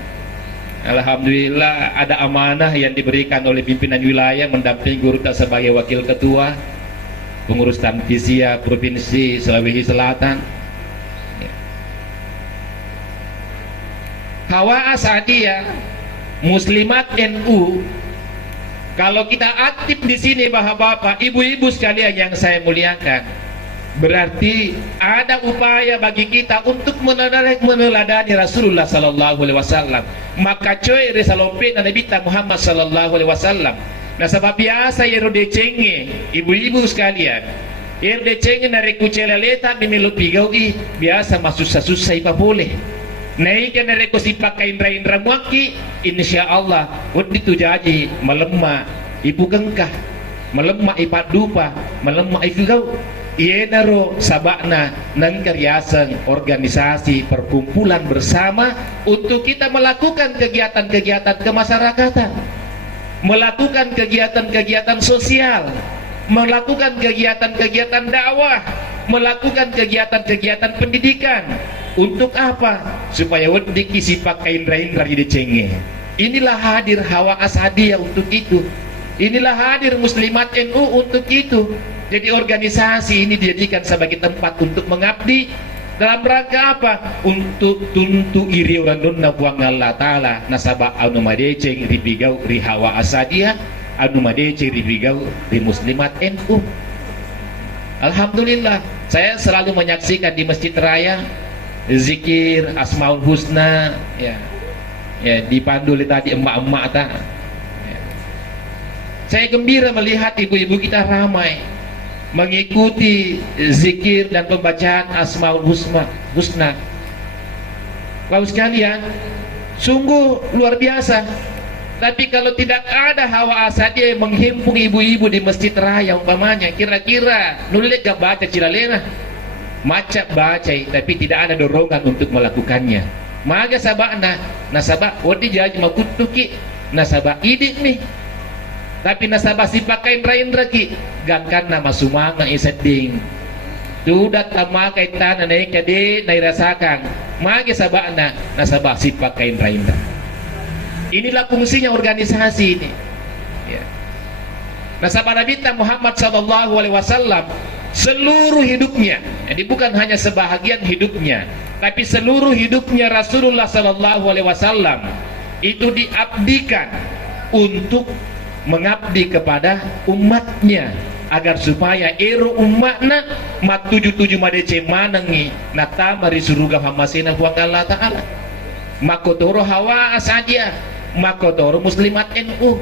Alhamdulillah ada amanah yang diberikan oleh pimpinan wilayah mendampingi guru sebagai wakil ketua pengurus Tanfisia Provinsi Sulawesi Selatan. Hawa Asadiyah Muslimat NU, kalau kita aktif di sini bapak-bapak, ibu-ibu sekalian yang saya muliakan, berarti ada upaya bagi kita untuk meneladani Rasulullah Sallallahu Alaihi Wasallam. Maka coy resalope na Nabi Muhammad Sallallahu Alaihi Wasallam. Nah sebab biasa yang decenge ibu-ibu sekalian, yang decenge na rekucelaleta mimilu pigawi biasa masuk susah ipa boleh. Naik na reko sipak kaindra-indra muaki, insya Allah wadi tu jadi melemah ibu gengkah, melemah ipat dupa, melemah ifigau. Iya naro sabakna nang karyasan organisasi perkumpulan bersama untuk kita melakukan kegiatan-kegiatan kemasyarakatan, melakukan kegiatan-kegiatan sosial, melakukan kegiatan-kegiatan dakwah, melakukan kegiatan-kegiatan pendidikan. Untuk apa? Supaya wadiki sipak kaindra-indra jadi cenge. Inilah hadir Hawa Asadiyah untuk itu. Inilah hadir Muslimat NU untuk itu. Jadi organisasi ini dijadikan sebagai tempat untuk mengabdi dalam rangka apa? Untuk tuntu iri orang na buang Allah Ta'ala nasabah anu madeceng ribigau ri Hawa Asadiyah, anu madeceng ribigau ri Muslimat NU. Alhamdulillah, saya selalu menyaksikan di Masjid Raya zikir Asmaul Husna ya, dipandu oleh tadi emak-emak tak ya. Saya gembira melihat ibu-ibu kita ramai mengikuti zikir dan pembacaan Asmaul Husna. Bapak sekalian, sungguh luar biasa. Tapi kalau tidak ada Hawa Asadiyah yang menghimpun ibu-ibu di Masjid Raya umpamanya, kira-kira nulis gak baca cilalena macam baca, tapi tidak ada dorongan untuk melakukannya. Maka sabakna nasabah wadi jadi makutuki nasabah idik nih, tapi nasabah si pakai indra ki gangkan nama sumanga iseding sudah tamakai tanah naik kade naik rasakan. Maka sabakna nasabah si pakai indra. Inilah fungsinya organisasi ini ya. Nasabah Nabi Muhammad Sallallahu Alaihi Wasallam seluruh hidupnya, jadi bukan hanya sebahagian hidupnya, tapi seluruh hidupnya Rasulullah Sallallahu Alaihi Wasallam itu diabdikan untuk mengabdi kepada umatnya agar supaya eru umatna mat 77 madece manangi nata mari suruga hamasina buang Allah Ta'ala. Makotoro Hawa Asadiyah, makotoro Muslimat NU,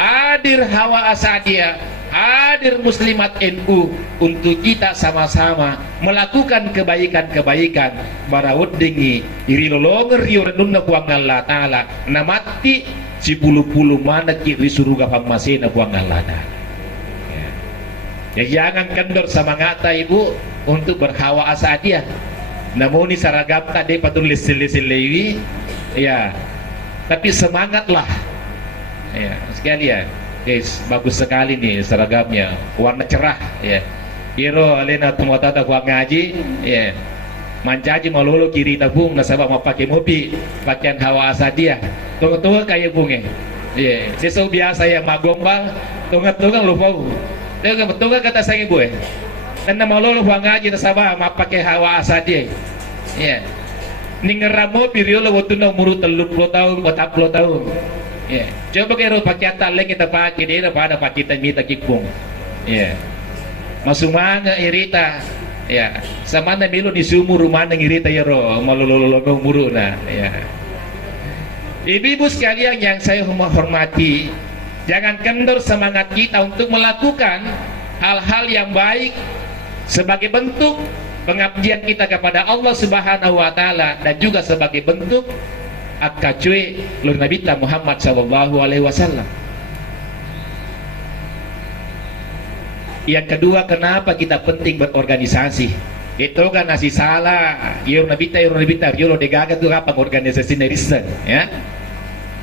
hadir Hawa Asadiyah, hadir Muslimat NU untuk kita sama-sama melakukan kebaikan-kebaikan barawud dingi iri lolonger yurenunna buang Allah Ta'ala namati si pulu-pulu mana kiri suruga pamasena buang Allah Ta'ala ya. Jangan kendor sama ngata ibu untuk berhawa Asadiyah, namun ini saragam tadi patulis sili-sili ya, tapi semangatlah ya sekalian. Guys, bagus sekali nih seragamnya, warna cerah ya. Kiro alena tumotata kuang ngaji ya. Mancaji malolo kiri tabung nasabah mau pakai mopi pakaian Hawa Asadiyah. Tunggu-tunggu kayak bunge. Ya, desa biasa ya magombang, tunggu-tunggu lupa. Tunggu kata saya ibu karena mau lolo buang ngaji tasabah ma pakai hawa asadi ya ni ngeramo periode waktu na umur 30 tahun 40 tahun ya coba kero pakai atal lagi kita pakai dia pada pakai kita minta kikung ya masumanga irita ya sama na milo di sumur rumah nang irita ya ro malololo umur na ya ibu-ibu sekalian yang saya hormati, jangan kendor semangat kita untuk melakukan hal-hal yang baik sebagai bentuk pengabdian kita kepada Allah Subhanahu wa taala dan juga sebagai bentuk akacue lur Nabi Muhammad sallallahu alaihi wasallam. Yang kedua, kenapa kita penting berorganisasi? Itu kan nasi salah. Yur Nabi yur degaga tuh apa organisasi nerisan ya?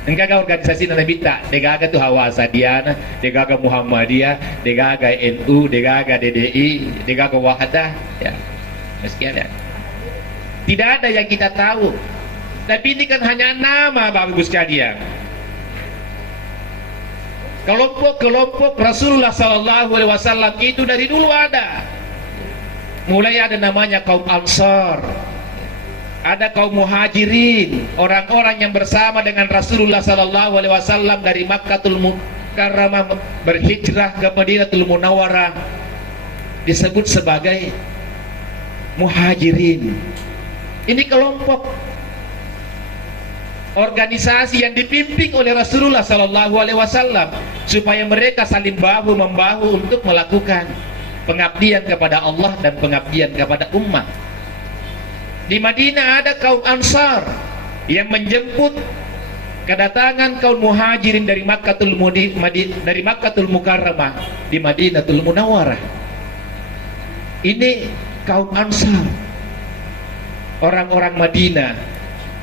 Enggak organisasi Nabita, degaga tuh Hawasa Diana, degaga Muhammadiyah, degaga NU, degaga DDI, degaga Wahadah, ya. Sekian ya. Tidak ada yang kita tahu. Tapi ini kan hanya nama Bapak Ibu sekalian. Kelompok-kelompok Rasulullah Sallallahu Alaihi Wasallam itu dari dulu ada. Mulai ada namanya kaum Ansar, ada kaum Muhajirin, orang-orang yang bersama dengan Rasulullah Sallallahu Alaihi Wasallam dari Makkatul Mukarramah berhijrah ke Madinatul Munawwarah, disebut sebagai Muhajirin. Ini kelompok organisasi yang dipimpin oleh Rasulullah Sallallahu Alaihi Wasallam supaya mereka saling bahu membahu untuk melakukan pengabdian kepada Allah dan pengabdian kepada umat. Di Madinah ada kaum Ansar yang menjemput kedatangan kaum Muhajirin dari Makkatul Mukarramah di Madinatul Munawwarah. Ini kaum Ansar, orang-orang Madinah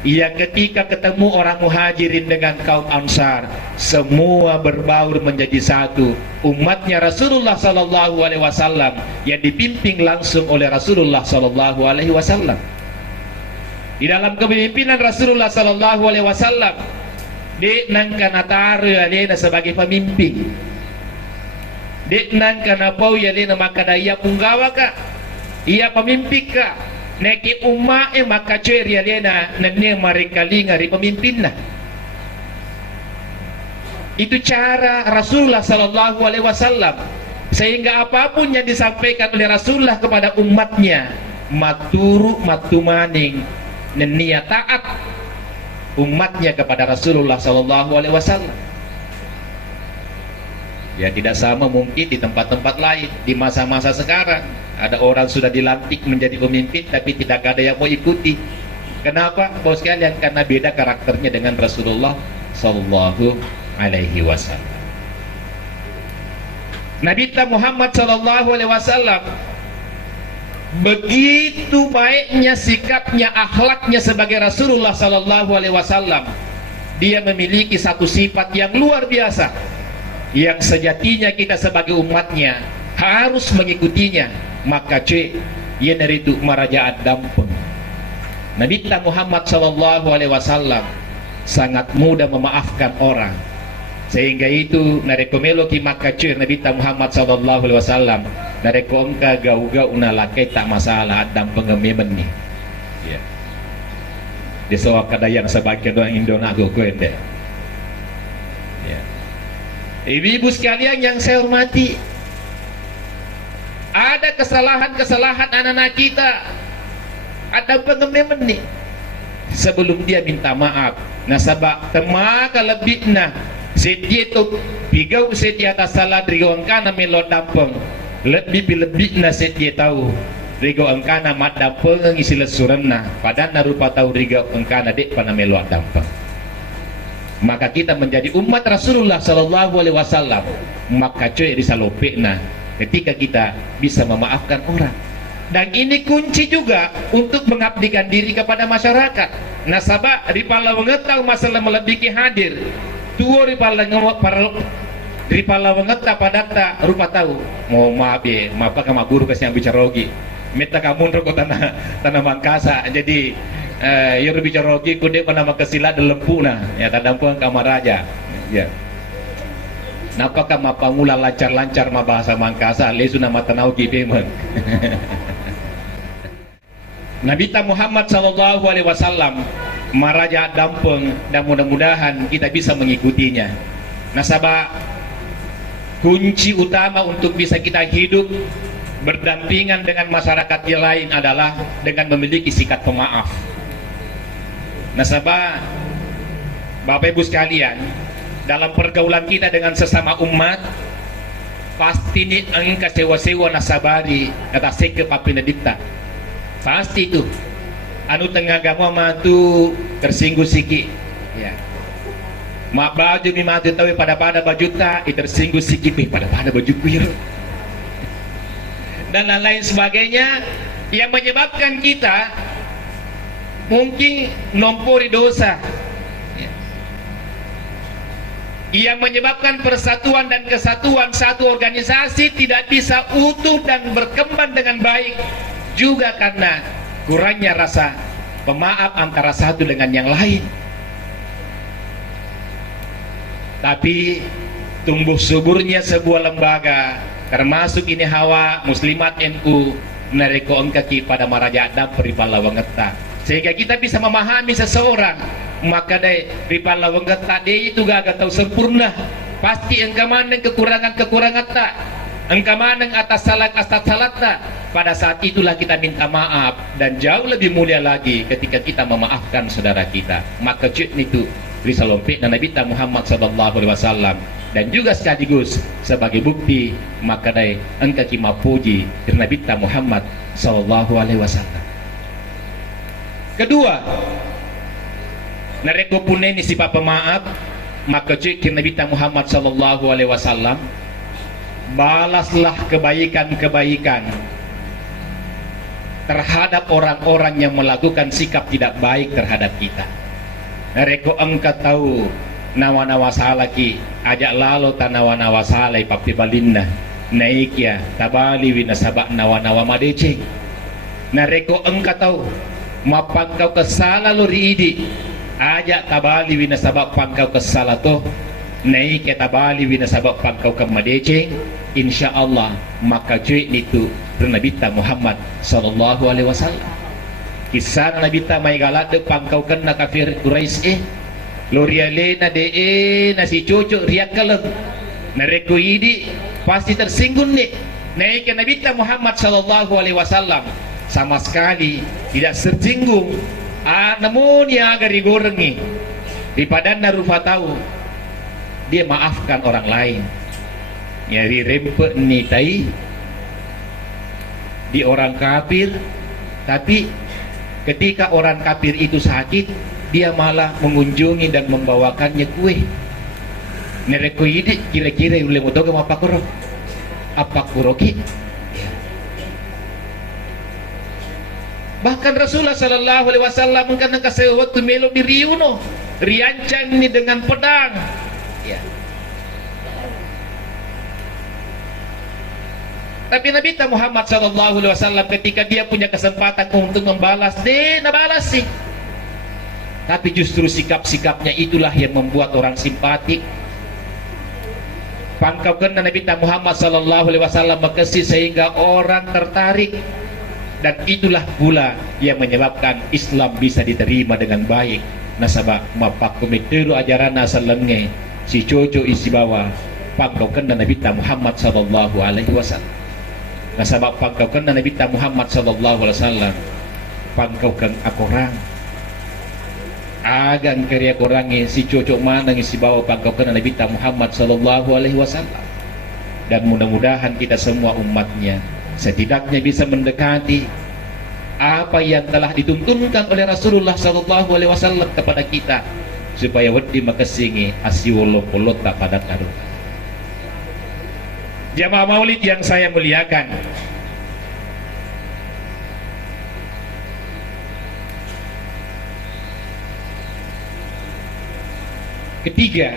yang ketika ketemu orang Muhajirin dengan kaum Ansar, semua berbaur menjadi satu. Umatnya Rasulullah Sallallahu Alaihi Wasallam yang dipimpin langsung oleh Rasulullah Sallallahu Alaihi Wasallam. Di dalam kepemimpinan Rasulullah Sallallahu Alaihi Wasallam, di nangkana taruh yalena sebagai pemimpin, di nangkana pau yalena makadaya punggawa ka, ia pemimpin ka, neki umat maka ceri yalena nene mereka lingari pemimpin nah. Itu cara Rasulullah Sallallahu Alaihi Wasallam, sehingga apapun yang disampaikan oleh Rasulullah kepada umatnya maturu matumaning nenia taat umatnya kepada Rasulullah Sallallahu Alaihi Wasallam. Ya tidak sama mungkin di tempat-tempat lain. Di masa-masa sekarang ada orang sudah dilantik menjadi pemimpin tapi tidak ada yang mau ikuti. Kenapa? Bos sekalian, karena beda karakternya dengan Rasulullah Sallallahu Alaihi Wasallam. Nabi Muhammad Sallallahu Alaihi Wasallam begitu baiknya sikapnya, akhlaknya sebagai Rasulullah Sallallahu Alaihi Wasallam. Dia memiliki satu sifat yang luar biasa, yang sejatinya kita sebagai umatnya harus mengikutinya. Maka ia neritu marajaan dampeng. Nabi Muhammad Sallallahu Alaihi Wasallam sangat mudah memaafkan orang, sehingga itu narekomelo ki makace Nabi Muhammad Sallallahu Alaihi Wasallam narekom ka gau-gau unalakai tak masalah dan pengememen nih ya di sawah kadayang sebagian orang Indonesia kuende ya. Ibu-ibu sekalian yang saya hormati, ada kesalahan-kesalahan anak-anak kita, ada pengememen nih sebelum dia minta maaf. Nah sabak temaka lebih nah sedia tu pigau sedia atas salah drigo angkana melo dampeng lebih na sedia tahu drigo angkana mat dampeng ngisi lesuranna padahal narupa tahu drigo angkana dek pana melo dampeng. Maka kita menjadi umat Rasulullah Sallallahu Alaihi Wasallam, maka cuy disalopekna ketika kita bisa memaafkan orang. Dan ini kunci juga untuk mengabdikan diri kepada masyarakat. Nasabah ripala mengetahui masalah melebihi hadir. Tuo ripala mengetahui padata rupa tahu. Mau maaf ya, maaf kama guru kasih yang bicara rogi. Meta kamu rokok tanah mangkasa. Jadi yur bicara rogi kude panama kesila delempu nah. Ya tadampuan kamar raja. Ya. Napakah mapangula lancar-lancar mabahasa mangkasa lesu nama tanau kipemen. Nabi Muhammad sallallahu alaihi wasallam maraja dampeng, dan mudah-mudahan kita bisa mengikutinya. Nasabah kunci utama untuk bisa kita hidup berdampingan dengan masyarakat yang lain adalah dengan memiliki sikap pemaaf. Nasabah Bapak Ibu sekalian, dalam pergaulan kita dengan sesama umat, pasti ni angka sewa-sewa nasabari kata seke papinadita. Pasti itu. Anu tengah agama matu tersinggung sikit. Ya. Mak baju ni matu tahu pada baju tak, tersinggung sikit pada baju kuir. Dan lain-lain sebagainya yang menyebabkan kita mungkin nompori dosa. Yang menyebabkan persatuan dan kesatuan satu organisasi tidak bisa utuh dan berkembang dengan baik, juga karena kurangnya rasa pemaaf antara satu dengan yang lain. Tapi tumbuh suburnya sebuah lembaga, termasuk ini Hawa Muslimat NU nareko engkaki pada maraja adam peribala wangeta, sehingga kita bisa memahami seseorang. Maka dari ripala wangeta dia itu gak tahu sempurna, pasti engkau mandeng kekurangan tak, engkau mandeng atas salah tak. Pada saat itulah kita minta maaf, dan jauh lebih mulia lagi ketika kita memaafkan saudara kita. Maka cik itu risalompik dan Nabi Muhammad sallallahu alaihi wasallam, dan juga sekaligus sebagai bukti maka dari engkau kima puji dari Nabi Muhammad sallallahu alaihi wasallam. Kedua, nareko puneni sifat pemaaf, maka cik Nabi Muhammad sallallahu alaihi wasallam, balaslah kebaikan-kebaikan terhadap orang-orang yang melakukan sikap tidak baik terhadap kita. Nareko engkau tahu nawa-nawa salah ki, ajak lalu tanawa-nawa salah papi balinna naik ya tabali wina sabak nawa-nawa madeceng. Nareko engkau tahu mapangkau kesala lo riidi, ajak tabali wina sabak pangkau kesala toh naik ya tabali wina sabak pangkau ke madeceng. Insya Allah maka cuy itu Nabi Muhammad sallallahu alaihi wasallam. Kisah Nabi mai galak de pangkau kena kafir Quraisy Loriale na de na si cucu riak kalem nareko idi pasti tersinggung nih. Naik ke Nabi Muhammad sallallahu alaihi wasallam sama sekali tidak tersinggung. Namun ya agak digoreng nih daripada narufa tahu dia maafkan orang lain. Nyari rempet nih tai di orang kafir, tapi ketika orang kafir itu sakit dia malah mengunjungi dan membawakannya kue. Nereko ini kira-kira boleh mau tahu apa kuroki. Bahkan Rasulullah sallallahu alaihi wasallam karena kasih waktu melo di riuno riancang ini dengan pedang. Ya. Tapi Nabi Muhammad sallallahu alaihi wasallam ketika dia punya kesempatan untuk membalas, dia nabalas sih. Tapi justru sikap-sikapnya itulah yang membuat orang simpatik. Pangkaukan Nabi Muhammad sallallahu alaihi wasallam makasih sehingga orang tertarik, dan itulah pula yang menyebabkan Islam bisa diterima dengan baik. Nasabah mapakumiteru ajaran asalenge si coco isi bawa pangkaukan Nabi Muhammad sallallahu alaihi wasallam. Nasabah pangkaukan Nabi Muhammad sallallahu alaihi wasallam pangkaukan akorang agan karya korangi si cocok mana ngisi bawa pangkaukan Nabi Muhammad sallallahu alaihi wasallam. Dan mudah-mudahan kita semua umatnya setidaknya bisa mendekati apa yang telah dituntunkan oleh Rasulullah sallallahu alaihi wasallam kepada kita, supaya wedi makasingi asiwolo polot tak pada taruh. Jamaah maulid yang saya muliakan, ketiga,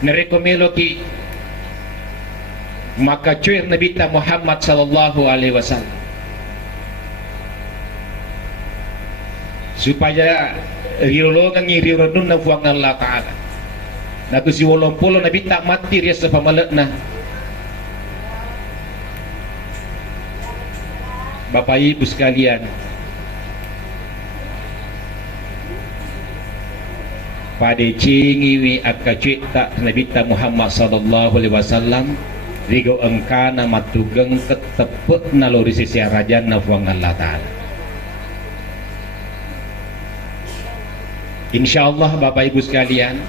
nerekomeloki maka cuir Nabi Muhammad sallallahu alaihi wasallam supaya rirologan rirolun na fuang Allah Ta'ala na tu si 80 na bita mati ria sa pamalat na. Bapak Ibu sekalian, pada cingiwi akacuit tak Nabi Muhammad sallallahu alaihi wasallam rigo engkana matugeng ketepuk naluri sisi raja nafuang Allah Ta'ala. InsyaAllah Bapak Ibu sekalian,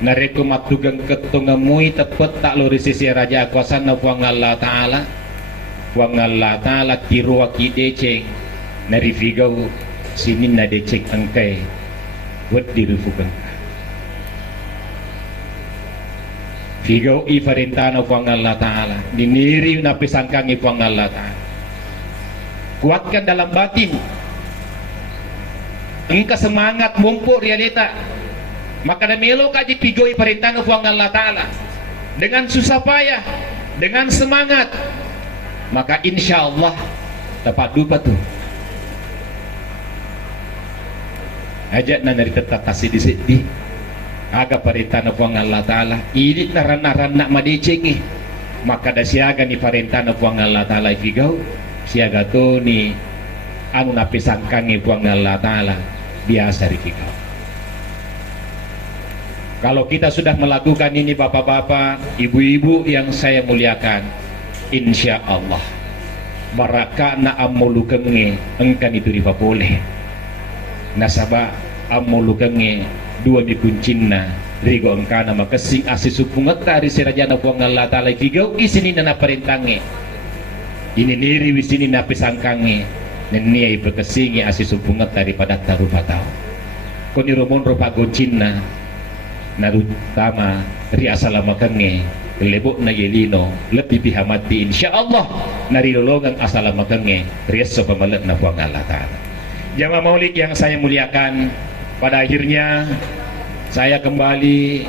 nareku matugeng ketungamui tepet tak luri sisi raja kuasa nafuang Allah Ta'ala. Fuang Allah Ta'ala kirua ki deceng nari figau sinin na deceng angkai wad dirufukan figau i farintana fuang Allah Ta'ala diniri na pisangkangi fuang Allah Ta'ala. Kuatkan dalam batin engka semangat mumpuk realita, maka na melo kaji figau i farintana fuang Allah Ta'ala dengan susah payah, dengan semangat, maka insya Allah tepat dupa tuh ajak na dari tetap kasih di aga parintana puang Allah Ta'ala ini naran-naran nak madecengi, maka da siaga ni parintana puang Allah Ta'ala ifigau siaga tu ni anu napisangkangi puang Allah Ta'ala biasa rifigau. Kalau kita sudah melakukan ini bapak-bapak, ibu-ibu yang saya muliakan, insya Allah baraka na amulukenge engkan itu riba boleh nasaba amulukenge dua mikuncinna rigo engkana makasing asis supungat tari serajana buang Allah Ta'ala figau isini na perintange ini niri wisini na pisangkange neniai berkesingi asis supungat daripada tarupa tau koni romon rupa gocinna narutama ri asalamakenge lebok na yelino lebih pihamati insyaallah nari lolongan asalamakenge riasa pamalat na buang Allah Ta'ala. Jamaah maulid yang saya muliakan, pada akhirnya saya kembali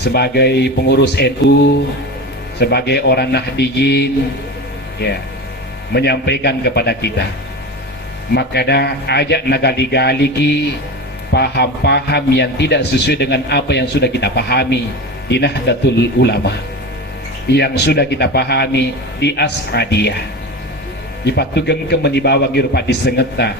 sebagai pengurus NU, sebagai orang Nahdiyin ya, menyampaikan kepada kita maka dah ajak nagali-gali ki paham-paham yang tidak sesuai dengan apa yang sudah kita pahami di Nahdlatul Ulama, yang sudah kita pahami di As'adiyah, di Patugeng ke menibawang rupa di Sengeta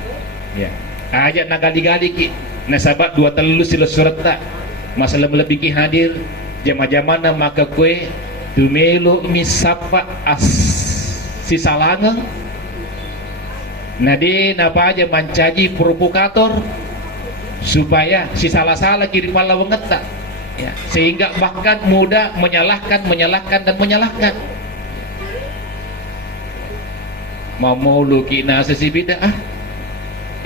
ya. Ajak nagali-gali ki nasabat dua telus sila surat tak masalah melebih ki hadir jama-jamana maka kue tumelo misapa as si salangang nade napa aja mancaji provokator supaya si salah-salah kiri pala wengetak ya, sehingga bahkan mudah menyalahkan dan menyalahkan. Mau lu kina sesi bid'ah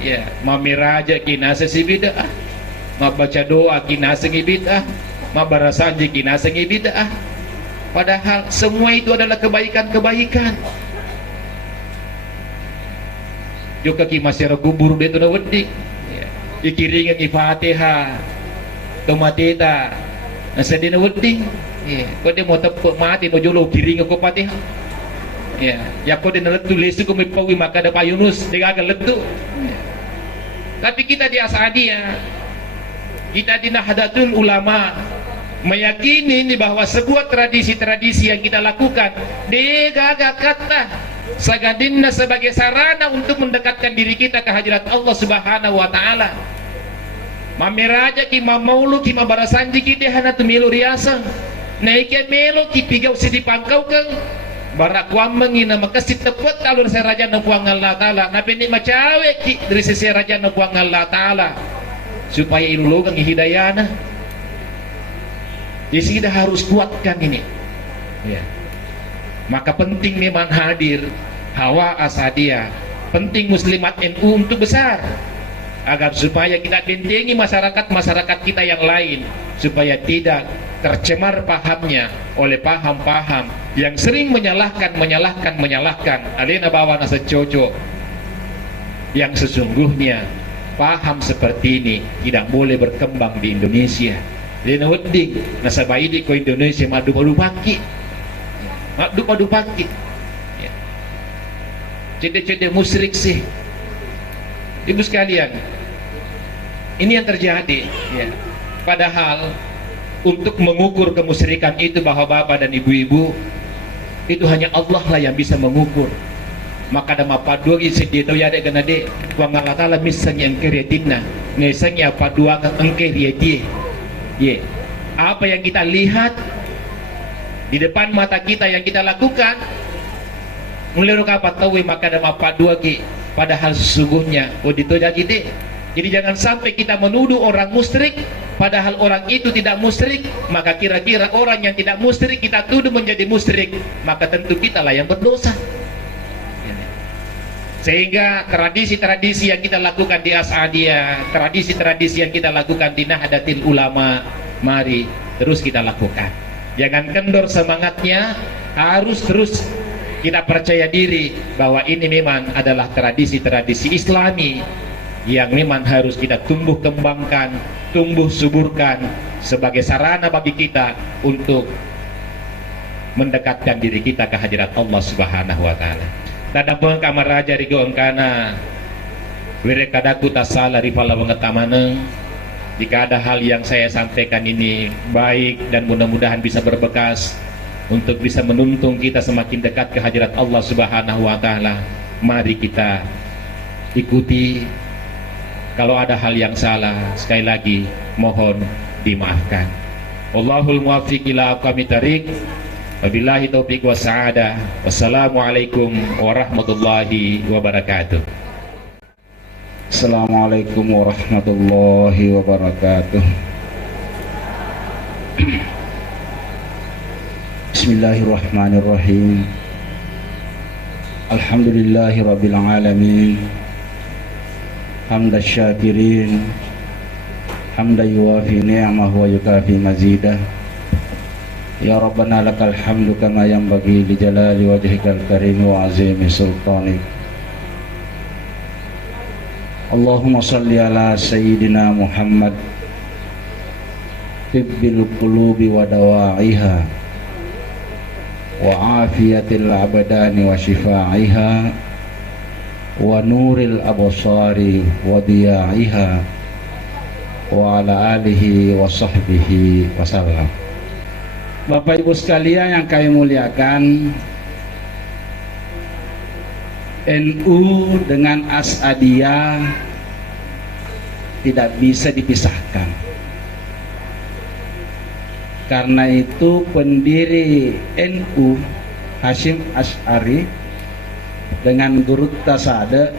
ya, mamiraja kina sesi bid'ah, ma baca doa kina sengi bid'ah, ma barasanji kina sengi bid'ah, padahal semua itu adalah kebaikan-kebaikan. Juga ki masyarakat kubur dia tu na wedik ya, ikiringan Fatihah tomateta nasa din wedding ya, kau dia mau tepuk mati no jolo kiring aku Fatihah ya kau dia letu lesu kau mipawi maka ada payunus dia agak letu ya. Tapi kita di As'adiyah, kita di Nahdlatul Ulama meyakini ini bahwa sebuah tradisi-tradisi yang kita lakukan dia agak kata sagadinna sebagai sarana untuk mendekatkan diri kita ke hadirat Allah Subhanahu wa Ta'ala. Mamiraja ki mamaulu ki mabarasanji ki dehana tu melu riasang naiknya melo ki pigau sidi pangkau kang barak wameng ina makasih tepat alur saya raja nabuang Allah Ta'ala nabi ni macawe ki dari sisi raja nabuang Allah Ta'ala supaya ilulugang hidayana. Jadi kita harus kuatkan ini ya. Maka penting memang hadir Hawa As'adiyah, penting muslimat NU untuk besar agar supaya kita bentengi masyarakat kita yang lain supaya tidak tercemar pahamnya oleh paham-paham yang sering menyalahkan alena bawa nasa coco yang sesungguhnya paham seperti ini tidak boleh berkembang di Indonesia. Lena wedding nasa baidi ko Indonesia madu paki ya. Cede-cede musyrik sih. Ibu sekalian, ini yang terjadi ya. Padahal untuk mengukur kemusyrikan itu bahwa bapak dan ibu-ibu itu hanya Allah lah yang bisa mengukur. Maka dama padua sedih tahu ya dek kena dek wa ngalatala misalnya engkeriatina nesanya padua engkeriatie ye apa yang kita lihat di depan mata kita yang kita lakukan mulai apa tahu maka dama padua ki padahal sesungguhnya dito jadi dek. Jadi jangan sampai kita menuduh orang musyrik padahal orang itu tidak musyrik, maka kira-kira orang yang tidak musyrik kita tuduh menjadi musyrik, maka tentu kita lah yang berdosa. Sehingga tradisi-tradisi yang kita lakukan di As'adiyah, tradisi-tradisi yang kita lakukan di Nahdlatul Ulama, mari terus kita lakukan. Jangan kendor semangatnya, harus terus kita percaya diri bahwa ini memang adalah tradisi-tradisi Islami yang memang harus kita tumbuh kembangkan, tumbuh suburkan sebagai sarana bagi kita untuk mendekatkan diri kita ke hadirat Allah Subhanahu wa taala. Tadapun kamar raja rigo engkana wirekadaku tasala rifala mengetamaneng. Jika ada hal yang saya sampaikan ini baik dan mudah-mudahan bisa berbekas untuk bisa menuntun kita semakin dekat ke hadirat Allah Subhanahu wa taala, mari kita ikuti. Kalau ada hal yang salah, sekali lagi mohon dimaafkan. Wallahul muwaffiq ila aqwamit thariq. Wabillahi taufiq wa sa'adah. Wassalamualaikum warahmatullahi wabarakatuh. Assalamualaikum warahmatullahi wabarakatuh. Bismillahirrahmanirrahim. Alhamdulillahi rabbil alamin. Hamda syakirin, hamda yuwafi ni'amahu wa yukafi mazidah. Ya Rabbana lakal hamdu kama yanbaghi li jalali wajhikal karim wa azimi sultanik. Allahumma salli ala sayyidina Muhammad tibbil qulubi wa dawa'iha wa afiyatil abadani wa shifaiha wa nuril absari wa diya'iha wa ala alihi wa sahbihi wa sallam. Bapak Ibu sekalian yang kami muliakan, NU dengan As'adiyah tidak bisa dipisahkan. Karena itu pendiri NU Hasyim Asy'ari dengan Guru Tasade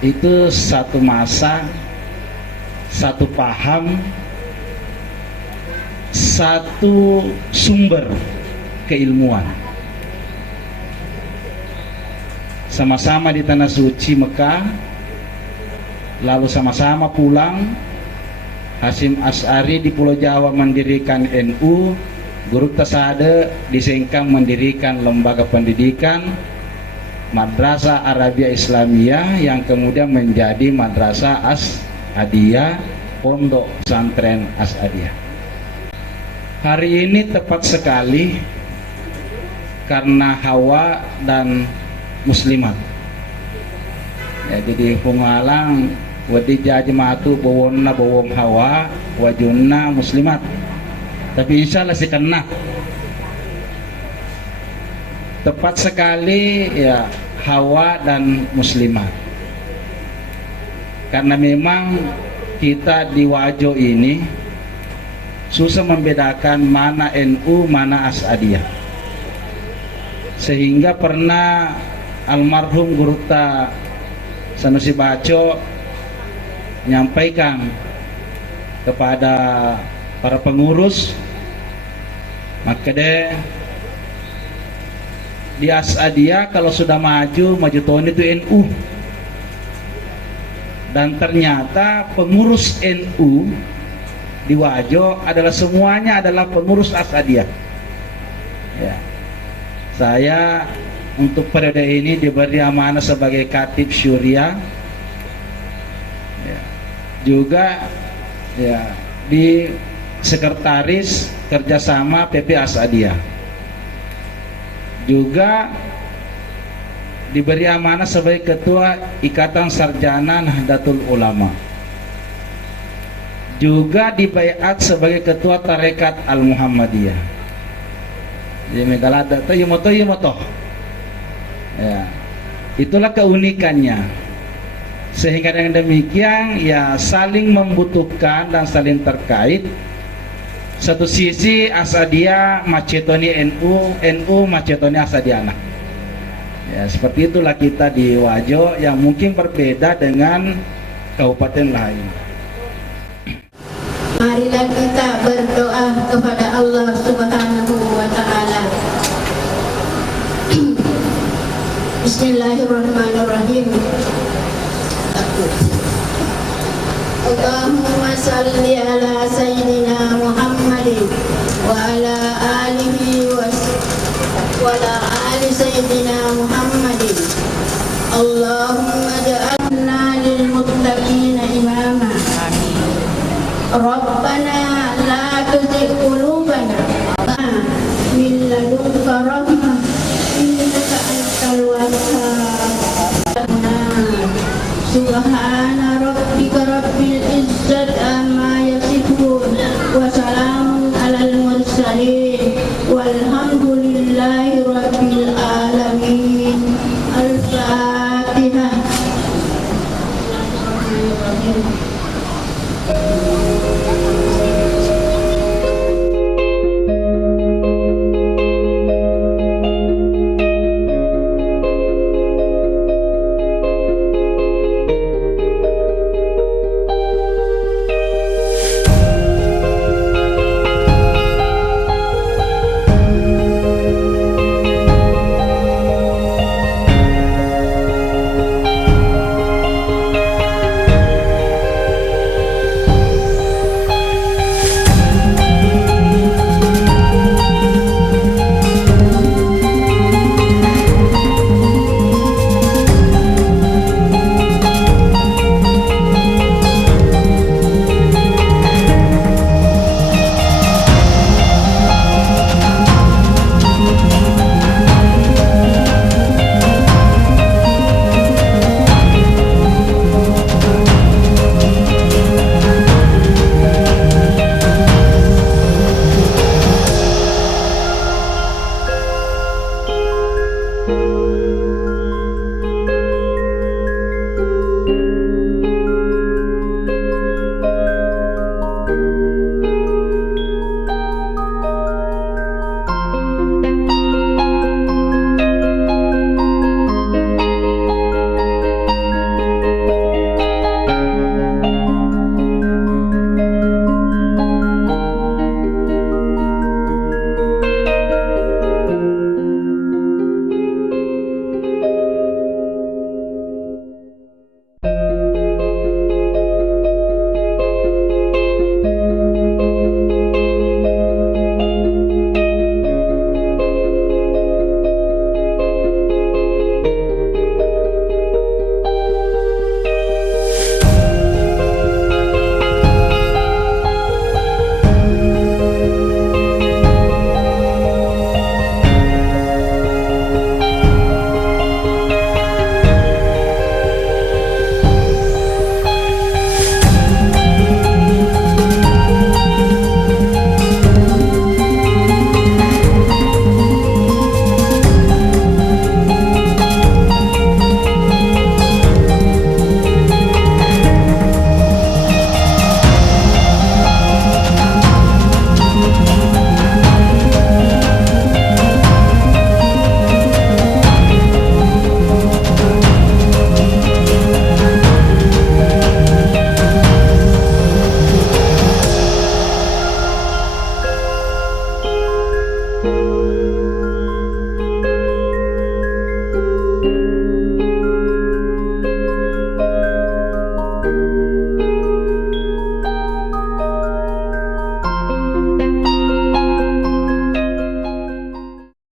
itu satu masa, satu paham, satu sumber keilmuan. Sama-sama di tanah suci Mekah, lalu sama-sama pulang. Hasyim Asy'ari di Pulau Jawa mendirikan NU, Guru Tasade di Sengkang mendirikan lembaga pendidikan Madrasah Arabia Islamiyah yang kemudian menjadi Madrasah As'adiyah, Pondok Pesantren As'adiyah. Hari ini tepat sekali karena Hawa dan Muslimat. Ya, jadi pengalang wadi jajmatu bawonna bawom Hawa wajunna Muslimat. Tapi insya Allah sih kena. Tepat sekali ya Hawa dan Muslimat. Karena memang kita di Wajo ini susah membedakan mana NU, mana As'adiyah. Sehingga pernah almarhum Guru Ta Sanusi Baco menyampaikan kepada para pengurus, maka deh di As'adiyah kalau sudah maju tahun itu NU. Dan ternyata pengurus NU di Wajo adalah semuanya adalah pengurus As'adiyah. Ya. Saya untuk periode ini diberi amanah sebagai Khatib Syuriah. Ya. Juga ya di sekretaris kerjasama PP As'adiyah. Juga diberi amanah sebagai Ketua Ikatan Sarjana Nahdlatul Ulama. juga dibaiat sebagai ketua tarekat Al-Muhammadiyah. Jadi megalada toyomoto ya, itulah keunikannya. Sehingga dengan demikian ya saling membutuhkan dan saling terkait. Satu sisi Asadiyah Macetoni NU, NU Macetoni Asadiana. Ya, seperti itulah kita di Wajo yang mungkin berbeda dengan kabupaten lain. Marilah kita berdoa kepada Allah Subhanahu wa Ta'ala. Bismillahirrahmanirrahim. Allahumma salli ala Sayyidina Muhammadin wa ala alihi wa ala ali Sayyidina Muhammadin. Allahumma ja'alna lil muttaqina imama. Rabbana la tuzigh qulubana min ladunka rahmah innaka antal wahhab. Subhana rabbika rabbil izzati amma yasifun wa salamun alal mursalin walhamdulillahi rabbil alamin. Al-Fatihah. Thank you.